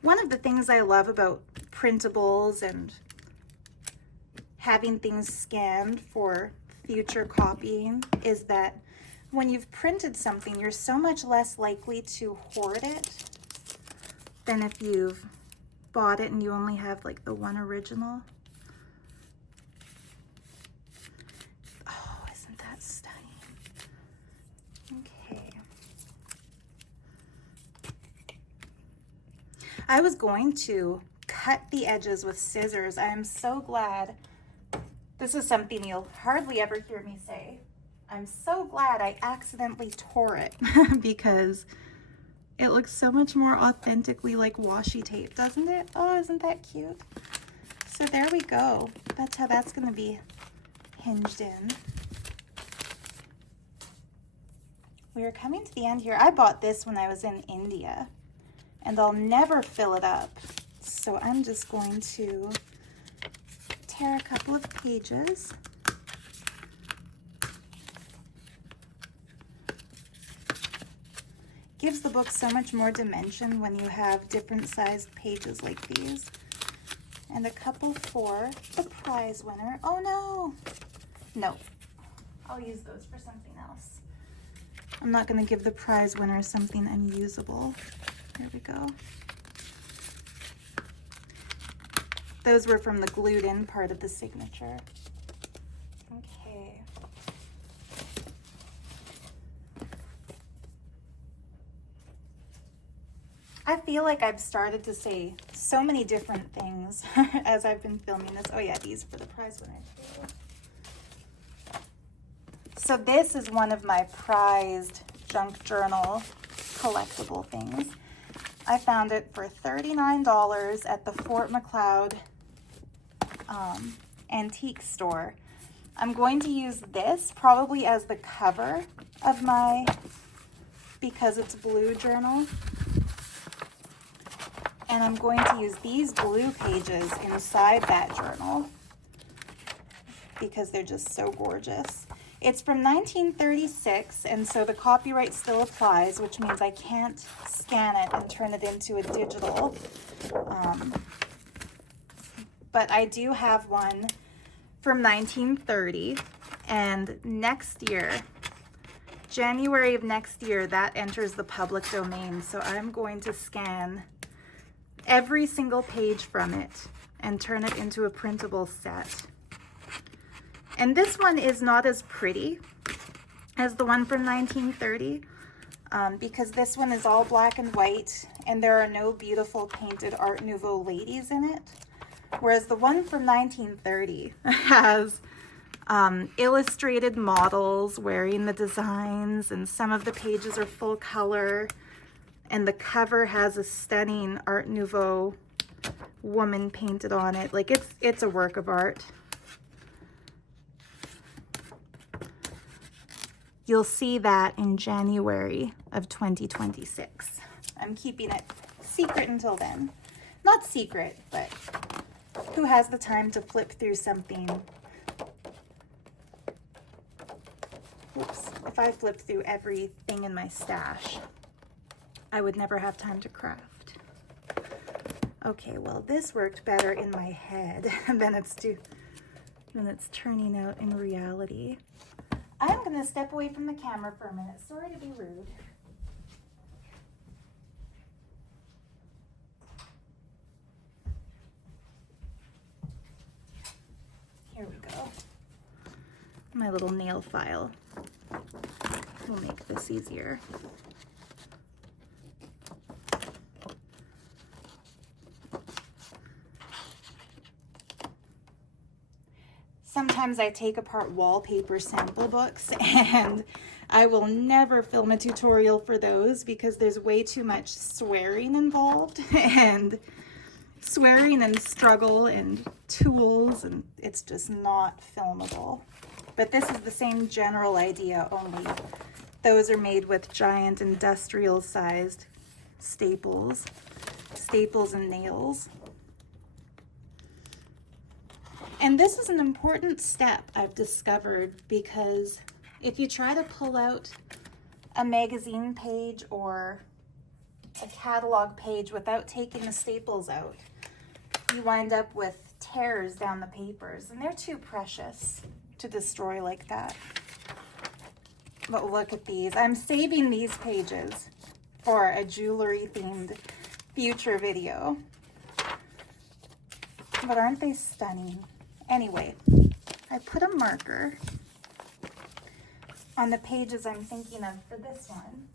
One of the things I love about printables and having things scanned for future copying is that when you've printed something, you're so much less likely to hoard it than if you've bought it and you only have like the one original. Oh, isn't that stunning? Okay. I was going to cut the edges with scissors. I am so glad. This is something you'll hardly ever hear me say. I'm so glad I accidentally tore it because it looks so much more authentically like washi tape, doesn't it? Oh, isn't that cute? So there we go. That's how that's going to be hinged in. We are coming to the end here. I bought this when I was in India, and I'll never fill it up. So I'm just going to tear a couple of pages. Gives the book so much more dimension when you have different sized pages like these. And a couple for the prize winner. Oh no! No. I'll use those for something else. I'm not going to give the prize winner something unusable. There we go. Those were from the glued in part of the signature. Okay. I feel like I've started to say so many different things as I've been filming this. Oh yeah, these for the prize winner too. So this is one of my prized junk journal collectible things. I found it for $39 at the Fort McLeod antique store. I'm going to use this probably as the cover of my Because It's Blue journal. And I'm going to use these blue pages inside that journal because they're just so gorgeous. It's from 1936, and so the copyright still applies, which means I can't scan it and turn it into a digital. But I do have one from 1930, and next year, January of next year, that enters the public domain. So I'm going to scan every single page from it and turn it into a printable set. And this one is not as pretty as the one from 1930 because this one is all black and white and there are no beautiful painted Art Nouveau ladies in it. Whereas the one from 1930 has illustrated models wearing the designs, and some of the pages are full color, and the cover has a stunning Art Nouveau woman painted on it. Like it's a work of art. You'll see that in January of 2026. I'm keeping it secret until then. Not secret, but who has the time to flip through something? Oops, if I flipped through everything in my stash, I would never have time to craft. Okay, well, this worked better in my head than it's turning out in reality. I'm gonna step away from the camera for a minute. Sorry to be rude. Here we go. My little nail file will make this easier. Sometimes I take apart wallpaper sample books, and I will never film a tutorial for those because there's way too much swearing involved, and swearing and struggle and tools, and it's just not filmable. But this is the same general idea, only those are made with giant industrial sized staples and nails. And this is an important step I've discovered, because if you try to pull out a magazine page or a catalog page without taking the staples out, you wind up with tears down the papers, and they're too precious to destroy like that. But look at these. I'm saving these pages for a jewelry themed future video. But aren't they stunning? Anyway, I put a marker on the pages I'm thinking of for this one.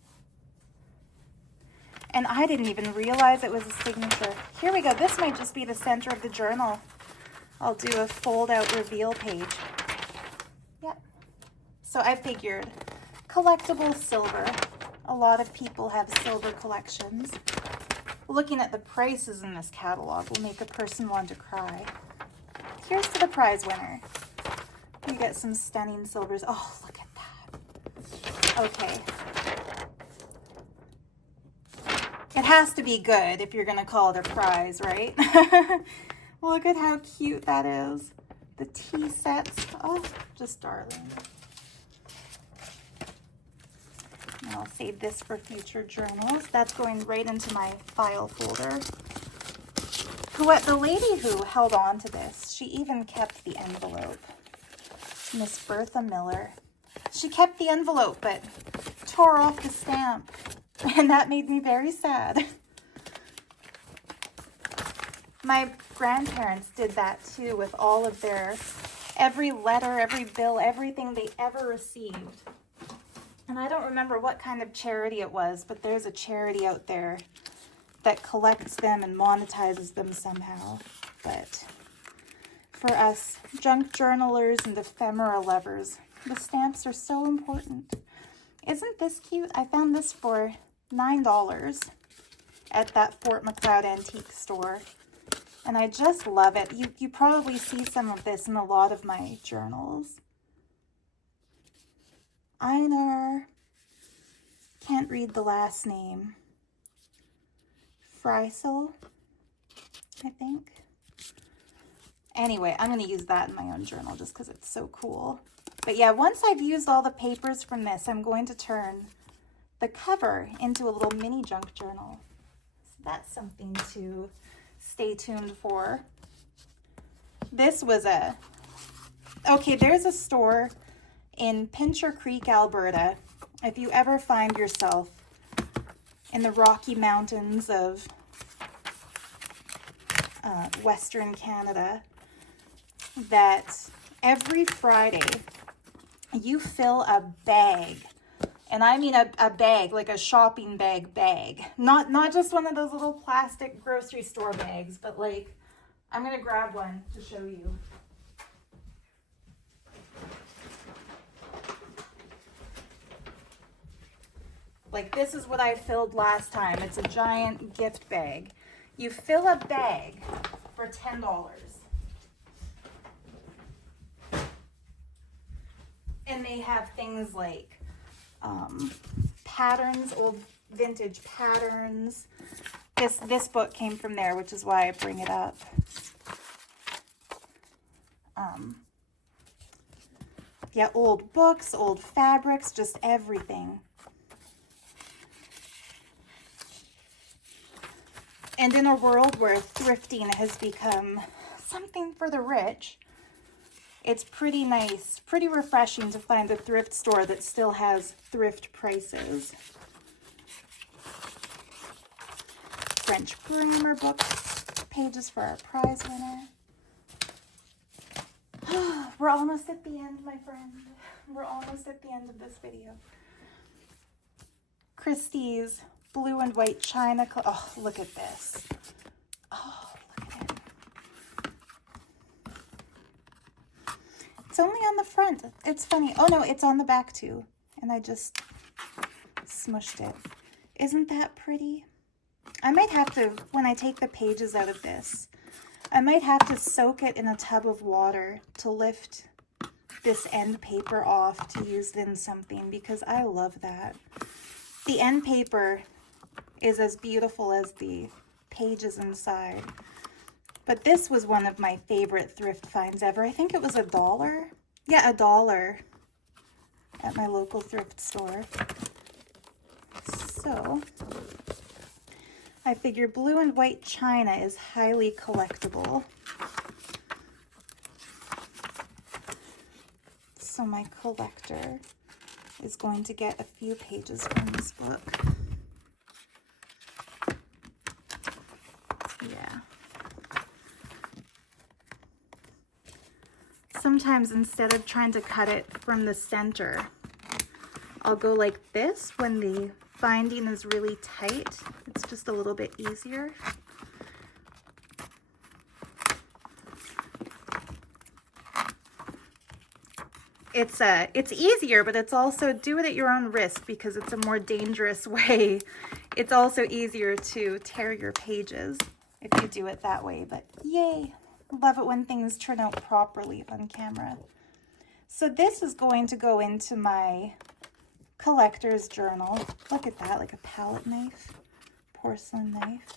And I didn't even realize it was a signature. Here we go. This might just be the center of the journal. I'll do a fold out reveal page. Yep. So I figured collectible silver. A lot of people have silver collections. Looking at the prices in this catalog will make a person want to cry. Here's to the prize winner. You get some stunning silvers. Oh, look at that. Okay. It has to be good if you're going to call it a prize, right? Look at how cute that is. The tea sets. Oh, just darling. And I'll save this for future journals. That's going right into my file folder. The lady who held on to this, she even kept the envelope. Miss Bertha Miller. She kept the envelope, but tore off the stamp. And that made me very sad. My grandparents did that too with all of their, every letter, every bill, everything they ever received. And I don't remember what kind of charity it was, but there's a charity out there that collects them and monetizes them somehow. But for us junk journalers and ephemera lovers, the stamps are so important. Isn't this cute? I found this for $9 at that Fort McLeod antique store. And I just love it. You probably see some of this in a lot of my journals. Einar. Can't read the last name. Freisel, I think. Anyway, I'm going to use that in my own journal just because it's so cool. But yeah, once I've used all the papers from this, I'm going to turn the cover into a little mini junk journal. So that's something to stay tuned for. This was okay, there's a store in Pincher Creek, Alberta. If you ever find yourself in the Rocky Mountains of Western Canada, that every Friday you fill a bag, and I mean a bag, like a shopping bag, not just one of those little plastic grocery store bags, but like, I'm gonna grab one to show you. Like, this is what I filled last time. It's a giant gift bag. You fill a bag for $10. And they have things like patterns, old vintage patterns. This book came from there, which is why I bring it up. Yeah, old books, old fabrics, just everything. And in a world where thrifting has become something for the rich, it's pretty nice, pretty refreshing to find a thrift store that still has thrift prices. French grammar books, pages for our prize winner. We're almost at the end, my friend. We're almost at the end of this video. Christie's blue and white china. Oh, look at this. Oh, look at it. it's only on the front. It's funny. Oh no, it's on the back too. And I just smushed it. Isn't that pretty? I might have to, when I take the pages out of this, I might have to soak it in a tub of water to lift this end paper off to use it in something, because I love that. The end paper is as beautiful as the pages inside. But this was one of my favorite thrift finds ever. I think it was $1. Yeah, $1 at my local thrift store. So I figure blue and white china is highly collectible. So my collector is going to get a few pages from this book. Yeah. Sometimes instead of trying to cut it from the center, I'll go like this when the binding is really tight. It's just a little bit easier. It's easier, but it's also do it at your own risk because it's a more dangerous way. It's also easier to tear your pages if you do it that way, but yay. Love it when things turn out properly on camera. So this is going to go into my collector's journal. Look at that, like a palette knife, porcelain knife.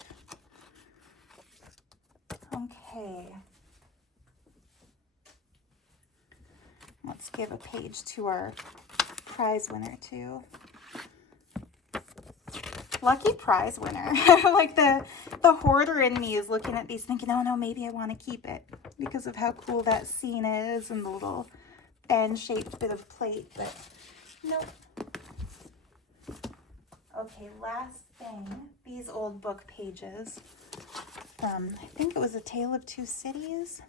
Okay. Let's give a page to our prize winner too. Lucky prize winner. Like the hoarder in me is looking at these thinking, oh no, maybe I want to keep it because of how cool that scene is and the little fan-shaped bit of plate, but nope. Okay, last thing, these old book pages from, I think it was A Tale of Two Cities.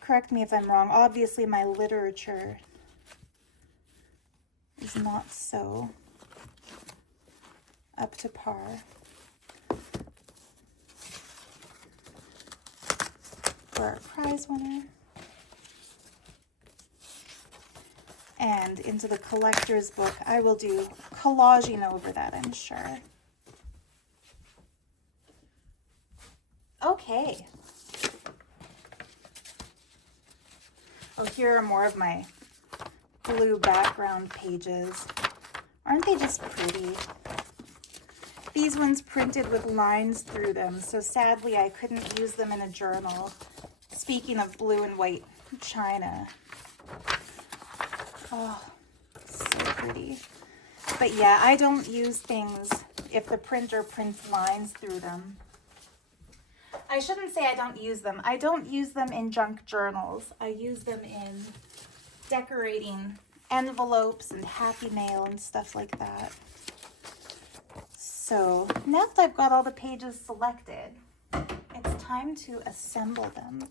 Correct me if I'm wrong. Obviously, my literature is not so up to par. For our prize winner. And into the collector's book, I will do collaging over that, I'm sure. Okay. Oh, here are more of my blue background pages. Aren't they just pretty? These ones printed with lines through them, so sadly I couldn't use them in a journal. Speaking of blue and white china. Oh, so pretty. But yeah, I don't use things if the printer prints lines through them. I shouldn't say I don't use them. I don't use them in junk journals. I use them in decorating envelopes and happy mail and stuff like that. So now that I've got all the pages selected, it's time to assemble them.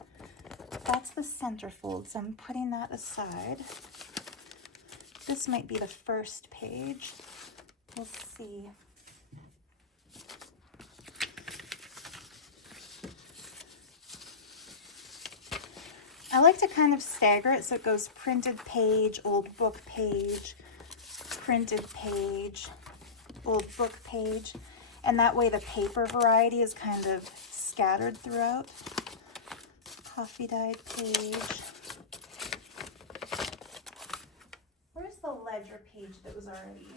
That's the centerfold, so I'm putting that aside. This might be the first page. We'll see. I like to kind of stagger it so it goes printed page, old book page, printed page, old book page, and that way the paper variety is kind of scattered throughout. Coffee dyed page. Where's the ledger page that was already?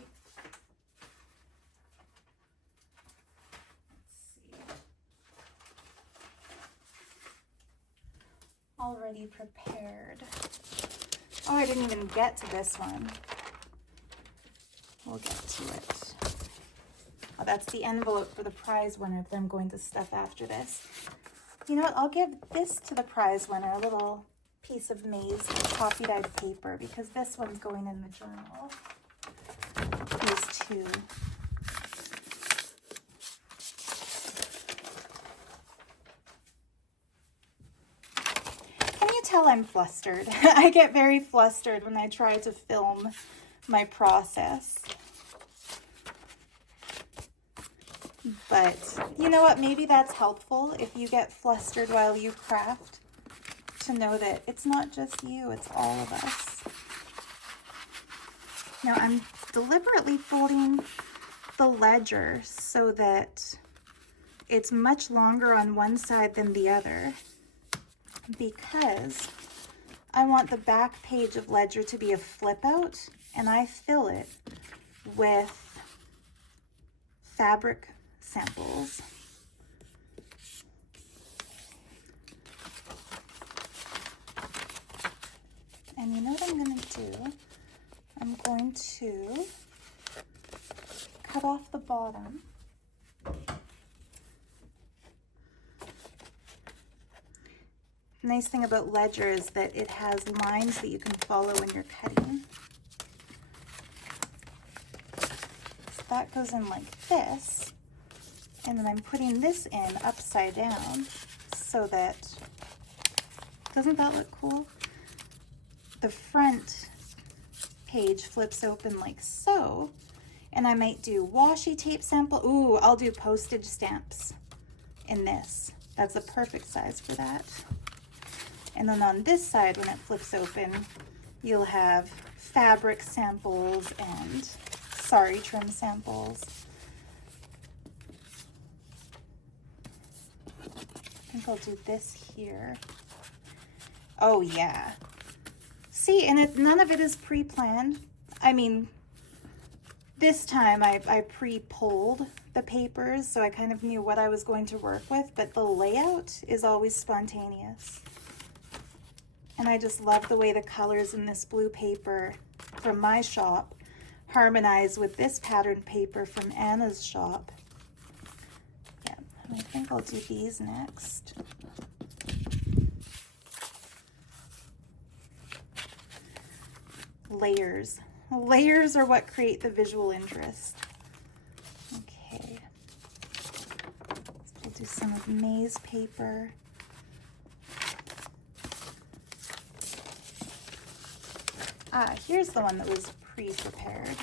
Already prepared. Oh, I didn't even get to this one. We'll get to it. Oh, that's the envelope for the prize winner that I'm going to stuff after this. You know what? I'll give this to the prize winner, a little piece of maize coffee dyed paper, because this one's going in the journal. These two. Tell I'm flustered. I get very flustered when I try to film my process. But you know what? Maybe that's helpful if you get flustered while you craft, to know that it's not just you, it's all of us. Now I'm deliberately folding the ledger so that it's much longer on one side than the other, because I want the back page of ledger to be a flip out, and I fill it with fabric samples. And you know what I'm going to do? I'm going to cut off the bottom. Nice thing about ledger is that it has lines that you can follow when you're cutting. So that goes in like this, and then I'm putting this in upside down so that, doesn't that look cool? The front page flips open like so, and I might do washi tape sample. Ooh, I'll do postage stamps in this. That's a perfect size for that. And then on this side, when it flips open, you'll have fabric samples and sari trim samples. I think I'll do this here. Oh yeah. See, and none of it is pre-planned. I mean, this time I pre-pulled the papers, so I kind of knew what I was going to work with, but the layout is always spontaneous. And I just love the way the colors in this blue paper from my shop harmonize with this patterned paper from Anna's shop. Yeah, I think I'll do these next. Layers. Layers are what create the visual interest. Okay. We'll do some of May's paper. Ah, here's the one that was pre-prepared.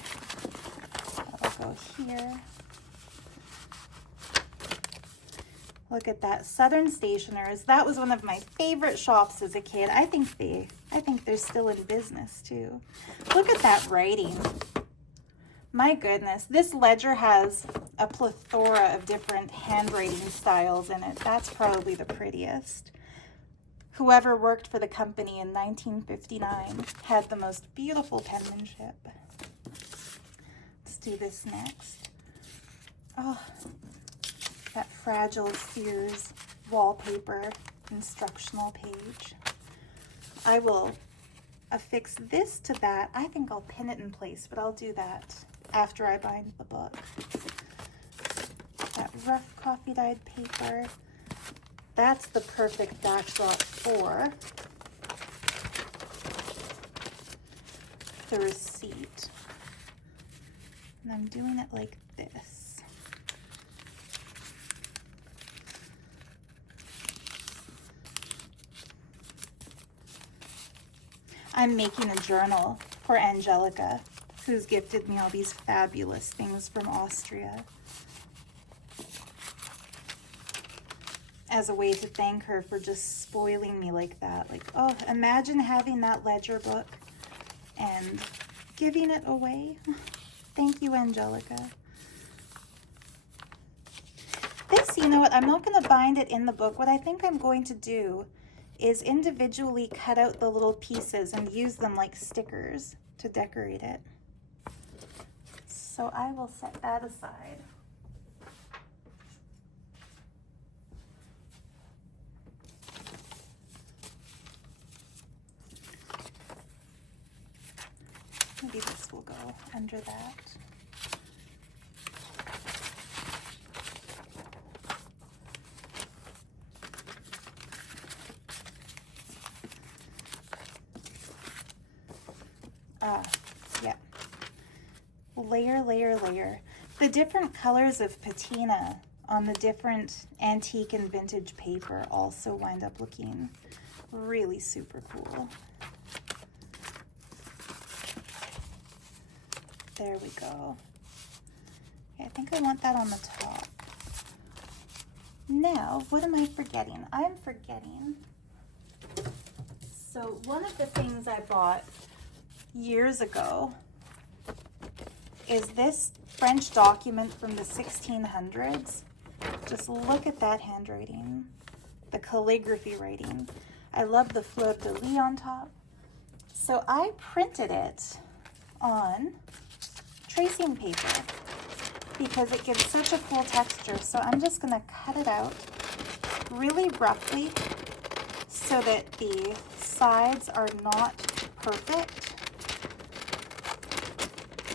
That'll go here. Look at that, Southern Stationers. That was one of my favorite shops as a kid. I think they're still in business too. Look at that writing. My goodness, this ledger has a plethora of different handwriting styles in it. That's probably the prettiest. Whoever worked for the company in 1959 had the most beautiful penmanship. Let's do this next. Oh, that Fragile Sears wallpaper instructional page. I will affix this to that. I think I'll pin it in place, but I'll do that after I bind the book. That rough coffee dyed paper. That's the perfect backdrop for the receipt. And I'm doing it like this. I'm making a journal for Angelica, who's gifted me all these fabulous things from Austria, as a way to thank her for just spoiling me like that. Like, oh, imagine having that ledger book and giving it away. Thank you, Angelica. This, you know what, I'm not going to bind it in the book. What I think I'm going to do is individually cut out the little pieces and use them like stickers to decorate it. So I will set that aside. Maybe this will go under that. Yeah. Layer, layer, layer. The different colors of patina on the different antique and vintage paper also wind up looking really super cool. There we go. Okay, I think I want that on the top. Now, what am I forgetting? I'm forgetting So one of the things I bought years ago is this French document from the 1600s. Just look at that handwriting, the calligraphy writing. I love the fleur-de-lis on top. So I printed it on tracing paper because it gives such a cool texture. So I'm just gonna cut it out really roughly so that the sides are not perfect,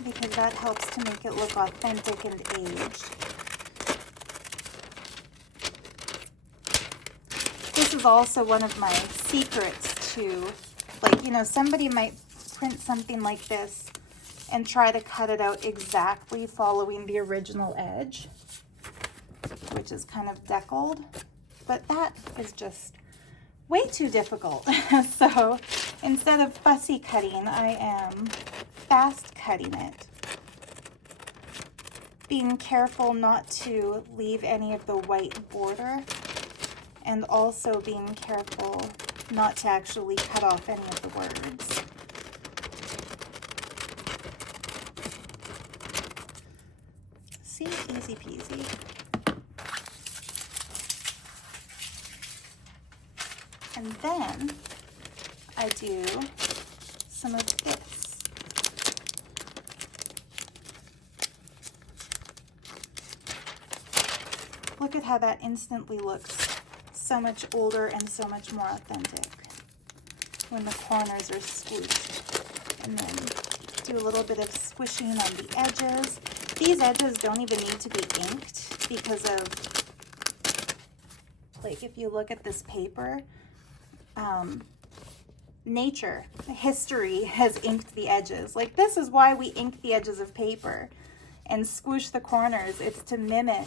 because that helps to make it look authentic and aged. This is also one of my secrets to, like, you know, somebody might print something like this and try to cut it out exactly following the original edge, which is kind of deckled, but that is just way too difficult. So instead of fussy cutting, I am fast cutting it, being careful not to leave any of the white border, and also being careful not to actually cut off any of the words. See, easy peasy. And then I do some of this. Look at how that instantly looks so much older and so much more authentic when the corners are squished. And then do a little bit of squishing on the edges. These edges don't even need to be inked because of, like, if you look at this paper, nature, history has inked the edges. Like, this is why we ink the edges of paper and squish the corners. It's to mimic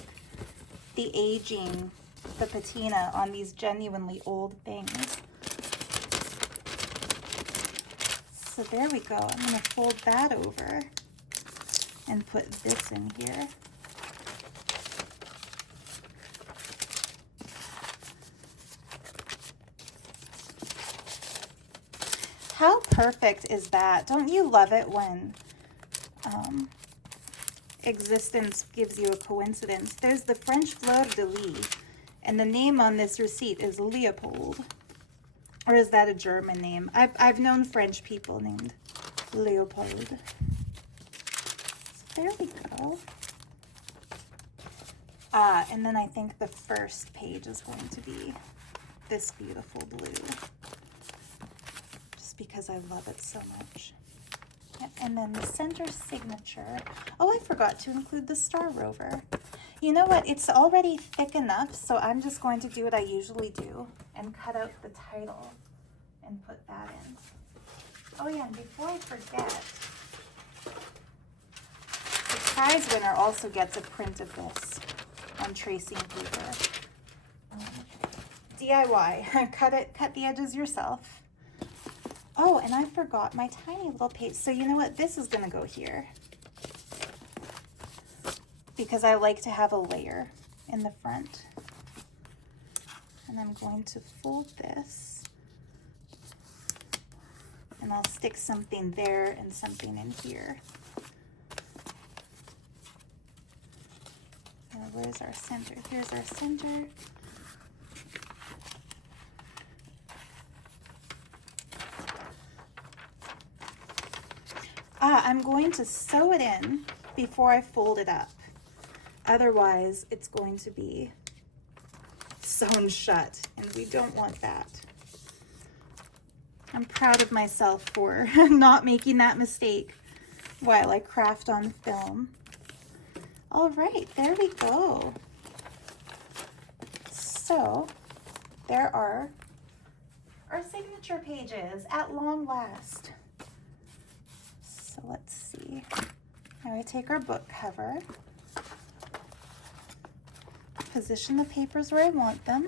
the aging, the patina on these genuinely old things. So there we go. I'm going to fold that over and put this in here. How perfect is that? Don't you love it when existence gives you a coincidence? There's the French fleur-de-lis, and the name on this receipt is Leopold. Or is that a German name? I've known French people named Leopold. So there we go. And then I think the first page is going to be this beautiful blue, just because I love it so much. And then the center signature. Oh, I forgot to include the Star Rover. You know what? It's already thick enough, so I'm just going to do what I usually do and cut out the title and put that in. Oh yeah, and before I forget, the prize winner also gets a print of this on tracing paper. DIY, cut the edges yourself. Oh, and I forgot my tiny little page. So you know what? This is going to go here because I like to have a layer in the front. And I'm going to fold this, and I'll stick something there and something in here. Now, where's our center? Here's our center. I'm going to sew it in before I fold it up. Otherwise, it's going to be sewn shut, and we don't want that. I'm proud of myself for not making that mistake while I craft on film. All right, there we go. So there are our signature pages at long last. So let's see. Now I take our book cover, position the papers where I want them.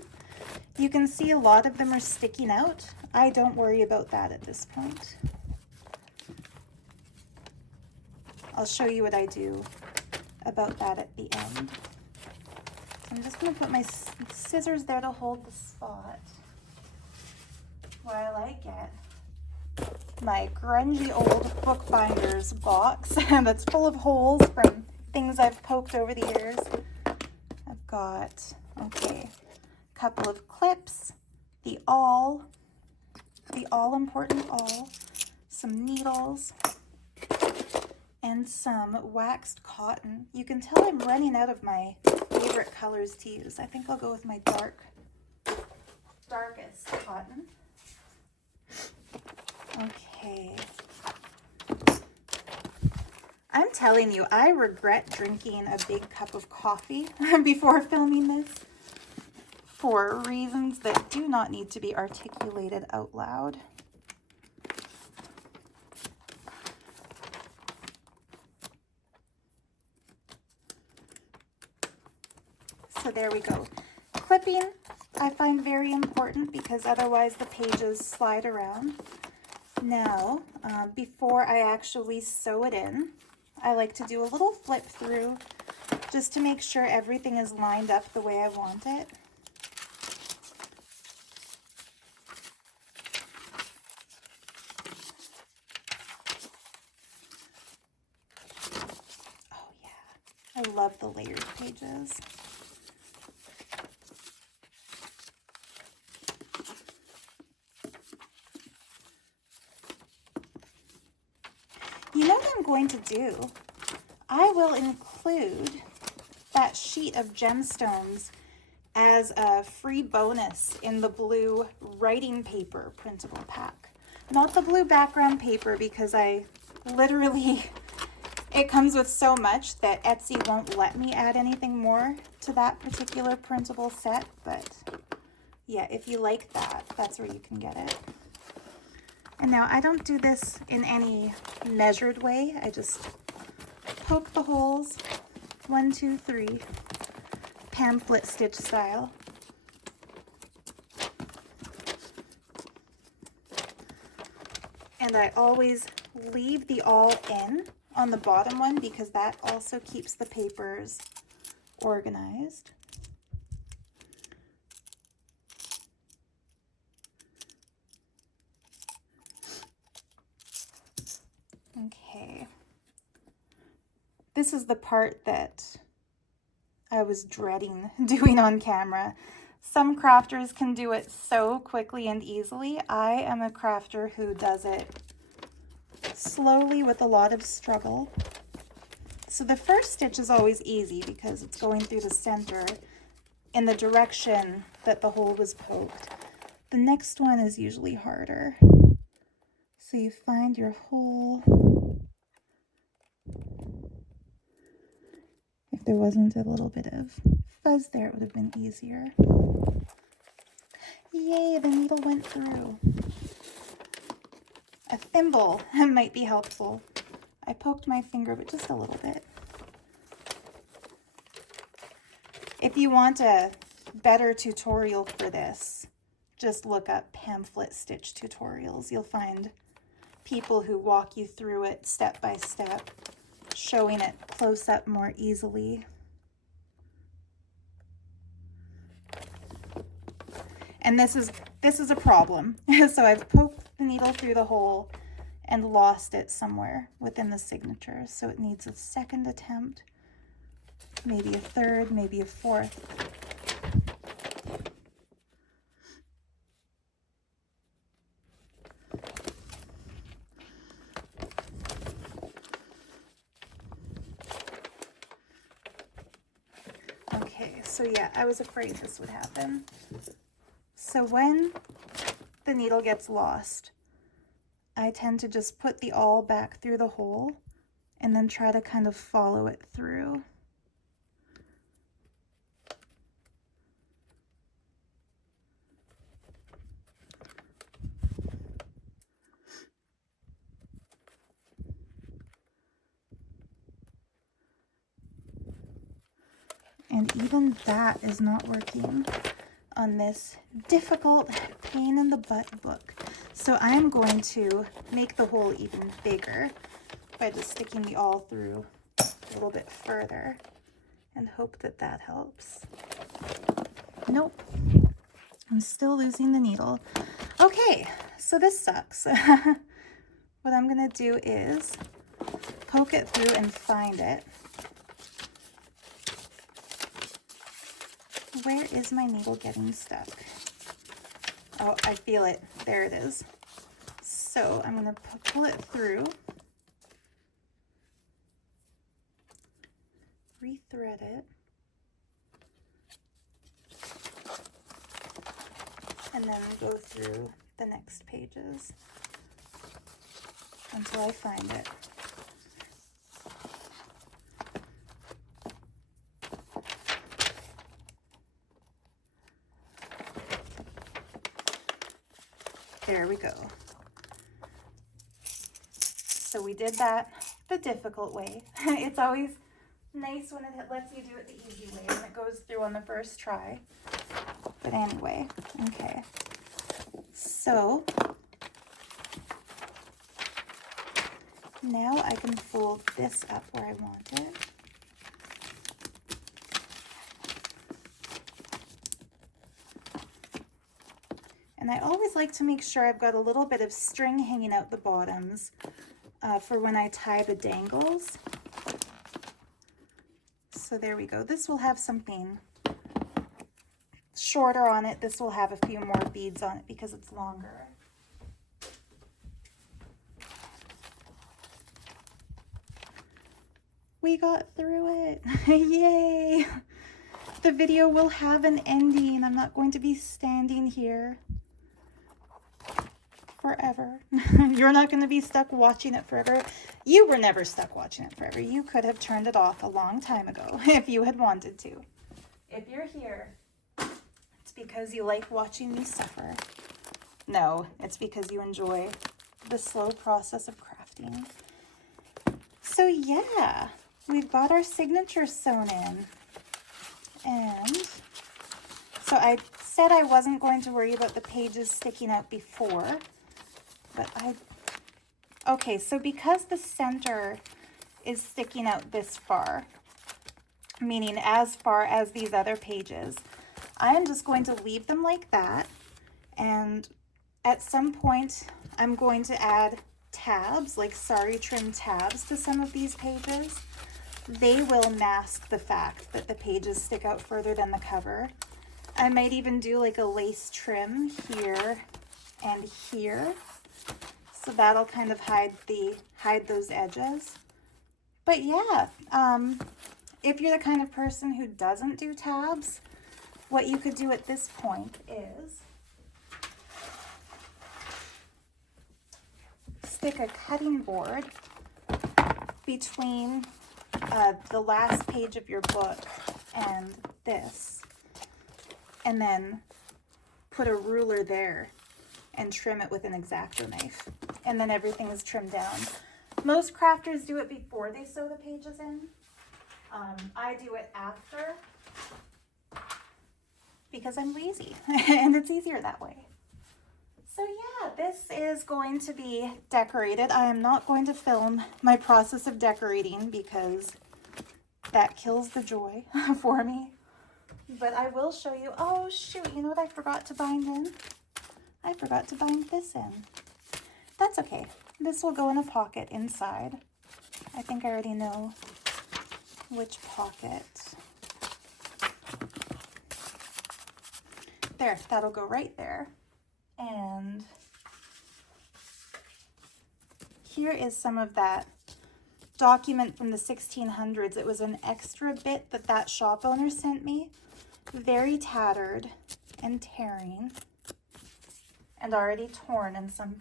You can see a lot of them are sticking out. I don't worry about that at this point. I'll show you what I do about that at the end. I'm just going to put my scissors there to hold the spot. while I get my grungy old bookbinders box that's full of holes from things I've poked over the years. I've got, okay, a couple of clips, the all-important awl, some needles, and some waxed cotton. You can tell I'm running out of my favorite colors to use. I think I'll go with my darkest cotton. Okay. I'm telling you, I regret drinking a big cup of coffee before filming this for reasons that do not need to be articulated out loud. So there we go. Clipping I find very important because otherwise the pages slide around. Now, before I actually sew it in, I like to do a little flip through just to make sure everything is lined up the way I want it. Oh yeah, I love the layered pages. You know what I'm going to do? I will include that sheet of gemstones as a free bonus in the blue writing paper printable pack. Not the blue background paper because I literally, it comes with so much that Etsy won't let me add anything more to that particular printable set. But yeah, if you like that, that's where you can get it. And now I don't do this in any measured way. I just poke the holes, 1, 2, 3, pamphlet stitch style. And I always leave the awl in on the bottom one because that also keeps the papers organized. Okay, this is the part that I was dreading doing on camera. Some crafters can do it so quickly and easily. I am a crafter who does it slowly with a lot of struggle. So the first stitch is always easy because it's going through the center in the direction that the hole was poked. The next one is usually harder. So you find your hole. If there wasn't a little bit of fuzz there, it would have been easier. Yay, the needle went through. A thimble might be helpful. I poked my finger, but just a little bit. If you want a better tutorial for this, just look up pamphlet stitch tutorials. You'll find people who walk you through it step by step, showing it close up more easily. And this is a problem. So I've poked the needle through the hole and lost it somewhere within the signature. So it needs a second attempt, maybe a third, maybe a fourth. Okay, so yeah, I was afraid this would happen. So when the needle gets lost, I tend to just put the awl back through the hole and then try to kind of follow it through. And even that is not working on this difficult pain in the butt book. So I am going to make the hole even bigger by just sticking the awl through a little bit further and hope that that helps. Nope, I'm still losing the needle. Okay, so this sucks. What I'm gonna do is poke it through and find it. Where is my needle getting stuck? Oh, I feel it. There it is. So I'm gonna pull it through, rethread it, and then go through the next pages until I find it. There we go. So we did that the difficult way. It's always nice when it lets you do it the easy way and it goes through on the first try. But anyway, okay. So now I can fold this up where I want it. And I always like to make sure I've got a little bit of string hanging out the bottoms for when I tie the dangles. So there we go. This will have something shorter on it. This will have a few more beads on it because it's longer. We got through it. Yay! The video will have an ending. I'm not going to be standing here forever. You're not going to be stuck watching it forever. You were never stuck watching it forever. You could have turned it off a long time ago if you had wanted to. If you're here, it's because you like watching me suffer. No, it's because you enjoy the slow process of crafting. So yeah, we've got our signature sewn in. And so I said I wasn't going to worry about the pages sticking out before, but okay, so because the center is sticking out this far, meaning as far as these other pages, I am just going to leave them like that. And at some point, I'm going to add tabs, like sari trim tabs to some of these pages. They will mask the fact that the pages stick out further than the cover. I might even do like a lace trim here and here. So that'll kind of hide those edges. But yeah, if you're the kind of person who doesn't do tabs, what you could do at this point is stick a cutting board between the last page of your book and this, and then put a ruler there and trim it with an X-Acto knife, and then everything is trimmed down. Most crafters do it before they sew the pages in. I do it after because I'm lazy and it's easier that way. So yeah, this is going to be decorated. I am not going to film my process of decorating because that kills the joy for me. But I will show you, oh shoot, you know what I forgot to bind in? I forgot to bind this in. That's okay. This will go in a pocket inside. I think I already know which pocket. There, that'll go right there. And here is some of that document from the 1600s. It was an extra bit that shop owner sent me. Very tattered and tearing and already torn in some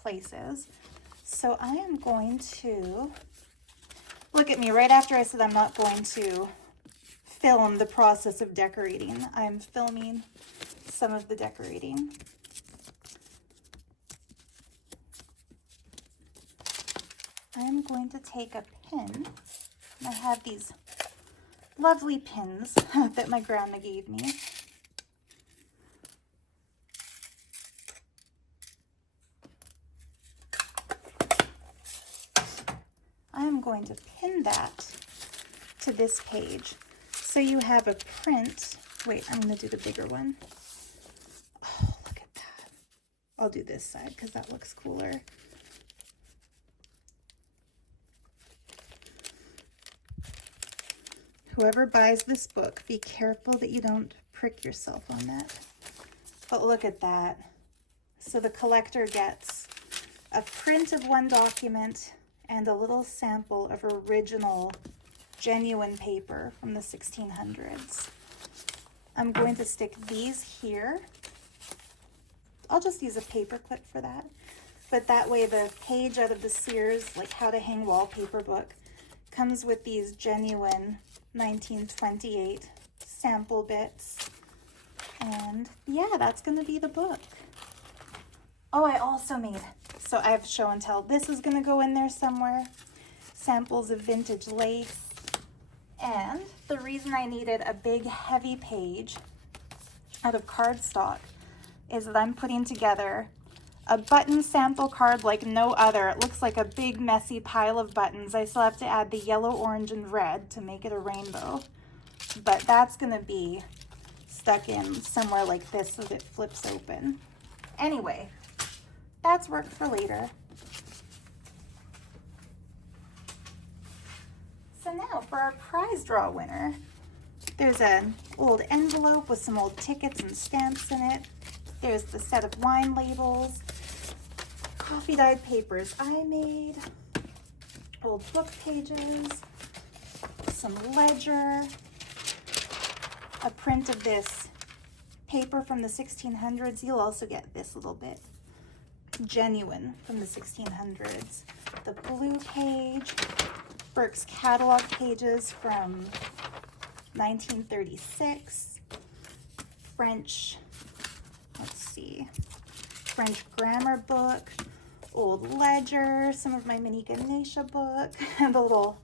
places. So I am going to, look at me, right after I said I'm not going to film the process of decorating, I'm filming some of the decorating. I'm going to take a pin. I have these lovely pins that my grandma gave me. I'm going to pin that to this page. So you have a print. Wait, I'm going to do the bigger one. Oh, look at that. I'll do this side because that looks cooler. Whoever buys this book, be careful that you don't prick yourself on that. But look at that. So the collector gets a print of one document and a little sample of original, genuine paper from the 1600s. I'm going to stick these here. I'll just use a paper clip for that. But that way the page out of the Sears, like how to hang wallpaper book, comes with these genuine 1928 sample bits. And yeah, that's gonna be the book. Oh, I also made, so I have show and tell. This is gonna go in there somewhere. Samples of vintage lace. And the reason I needed a big heavy page out of cardstock is that I'm putting together a button sample card like no other. It looks like a big messy pile of buttons. I still have to add the yellow, orange, and red to make it a rainbow. But that's gonna be stuck in somewhere like this so that it flips open. Anyway, that's work for later. So now for our prize draw winner, there's an old envelope with some old tickets and stamps in it. There's the set of wine labels, coffee dyed papers I made, old book pages, some ledger, a print of this paper from the 1600s. You'll also get this little bit, genuine from the 1600s. The blue page, Burke's catalog pages from 1936, French, let's see, French grammar book, old ledger, some of my mini Ganesha book, and the little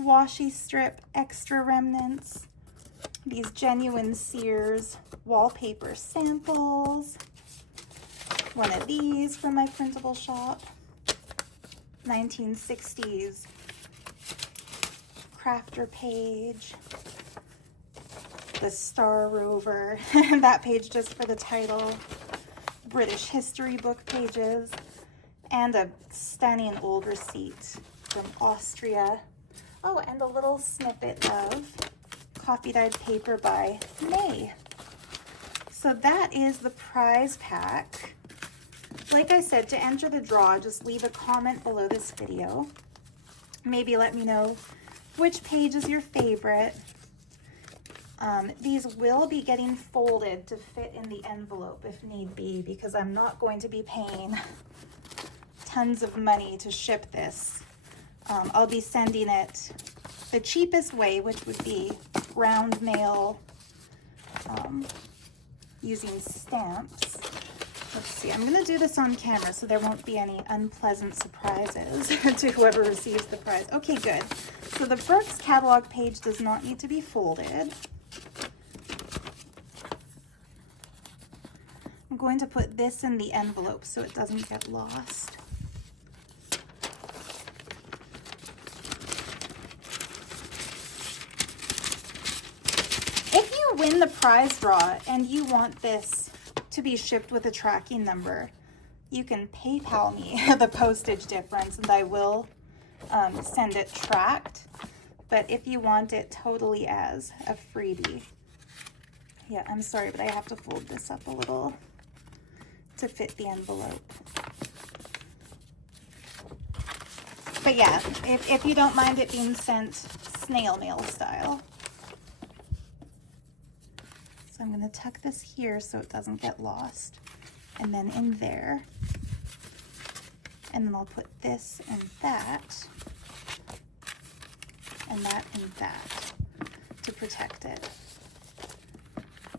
washi strip extra remnants, these genuine Sears wallpaper samples, one of these from my printable shop, 1960s crafter page, the Star Rover, that page just for the title, British history book pages, and a stunning old receipt from Austria. Oh, and a little snippet of coffee dyed paper by May. So that is the prize pack. Like I said, to enter the draw, just leave a comment below this video. Maybe let me know which page is your favorite. These will be getting folded to fit in the envelope if need be, because I'm not going to be paying tons of money to ship this. I'll be sending it the cheapest way, which would be ground mail, using stamps. Let's see, I'm gonna do this on camera so there won't be any unpleasant surprises to whoever receives the prize. Okay, good. So the Burke's catalog page does not need to be folded. I'm going to put this in the envelope so it doesn't get lost. If you win the prize draw and you want this to be shipped with a tracking number, you can PayPal me the postage difference and I will send it tracked. But if you want it totally as a freebie, yeah, I'm sorry, but I have to fold this up a little to fit the envelope. But yeah, if you don't mind it being sent snail mail style. So I'm gonna tuck this here so it doesn't get lost. And then in there. And then I'll put this and that. And that and that to protect it.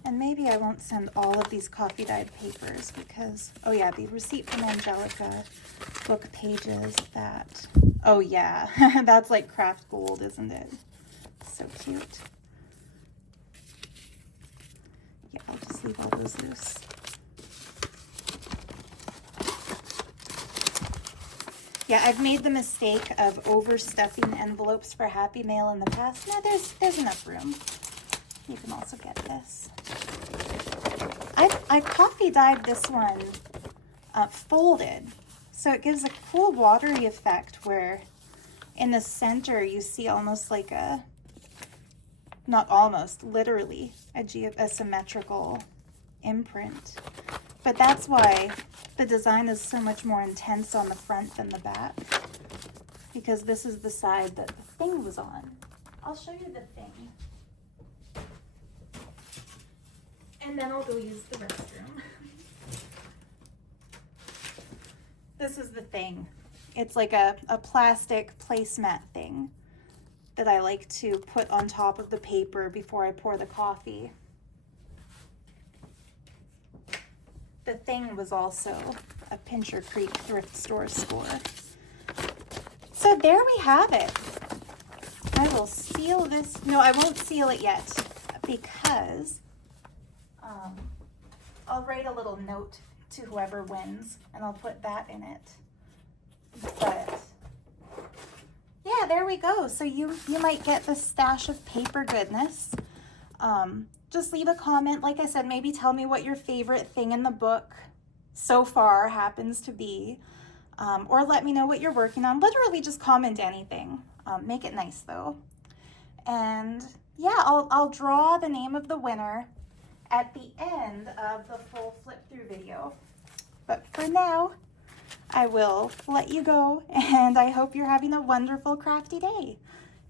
And maybe I won't send all of these coffee dyed papers because, oh yeah, the receipt from Angelica, book pages, that, oh yeah, that's like craft gold, isn't it? So cute. Yeah, I'll just leave all those loose. Yeah, I've made the mistake of overstuffing envelopes for Happy Mail in the past. No, there's enough room. You can also get this. I coffee dyed this one folded. So it gives a cool watery effect where in the center you see almost like a, not almost, literally a symmetrical imprint. But that's why the design is so much more intense on the front than the back, because this is the side that the thing was on. I'll show you the thing. And then I'll go use the restroom. This is the thing. It's like a plastic placemat thing that I like to put on top of the paper before I pour the coffee. The thing was also a Pincher Creek thrift store score. So there we have it. I will seal this. No, I won't seal it yet because I'll write a little note to whoever wins and I'll put that in it. But yeah, there we go. So you might get the stash of paper goodness. Just leave a comment. Like I said, maybe tell me what your favorite thing in the book so far happens to be. Or let me know what you're working on. Literally just comment anything. Make it nice though. And yeah, I'll draw the name of the winner at the end of the full flip through video. But for now, I will let you go, and I hope you're having a wonderful crafty day.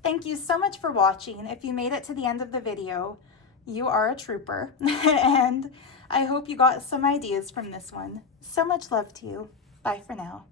Thank you so much for watching. If you made it to the end of the video, you are a trooper, and I hope you got some ideas from this one. So much love to you. Bye for now.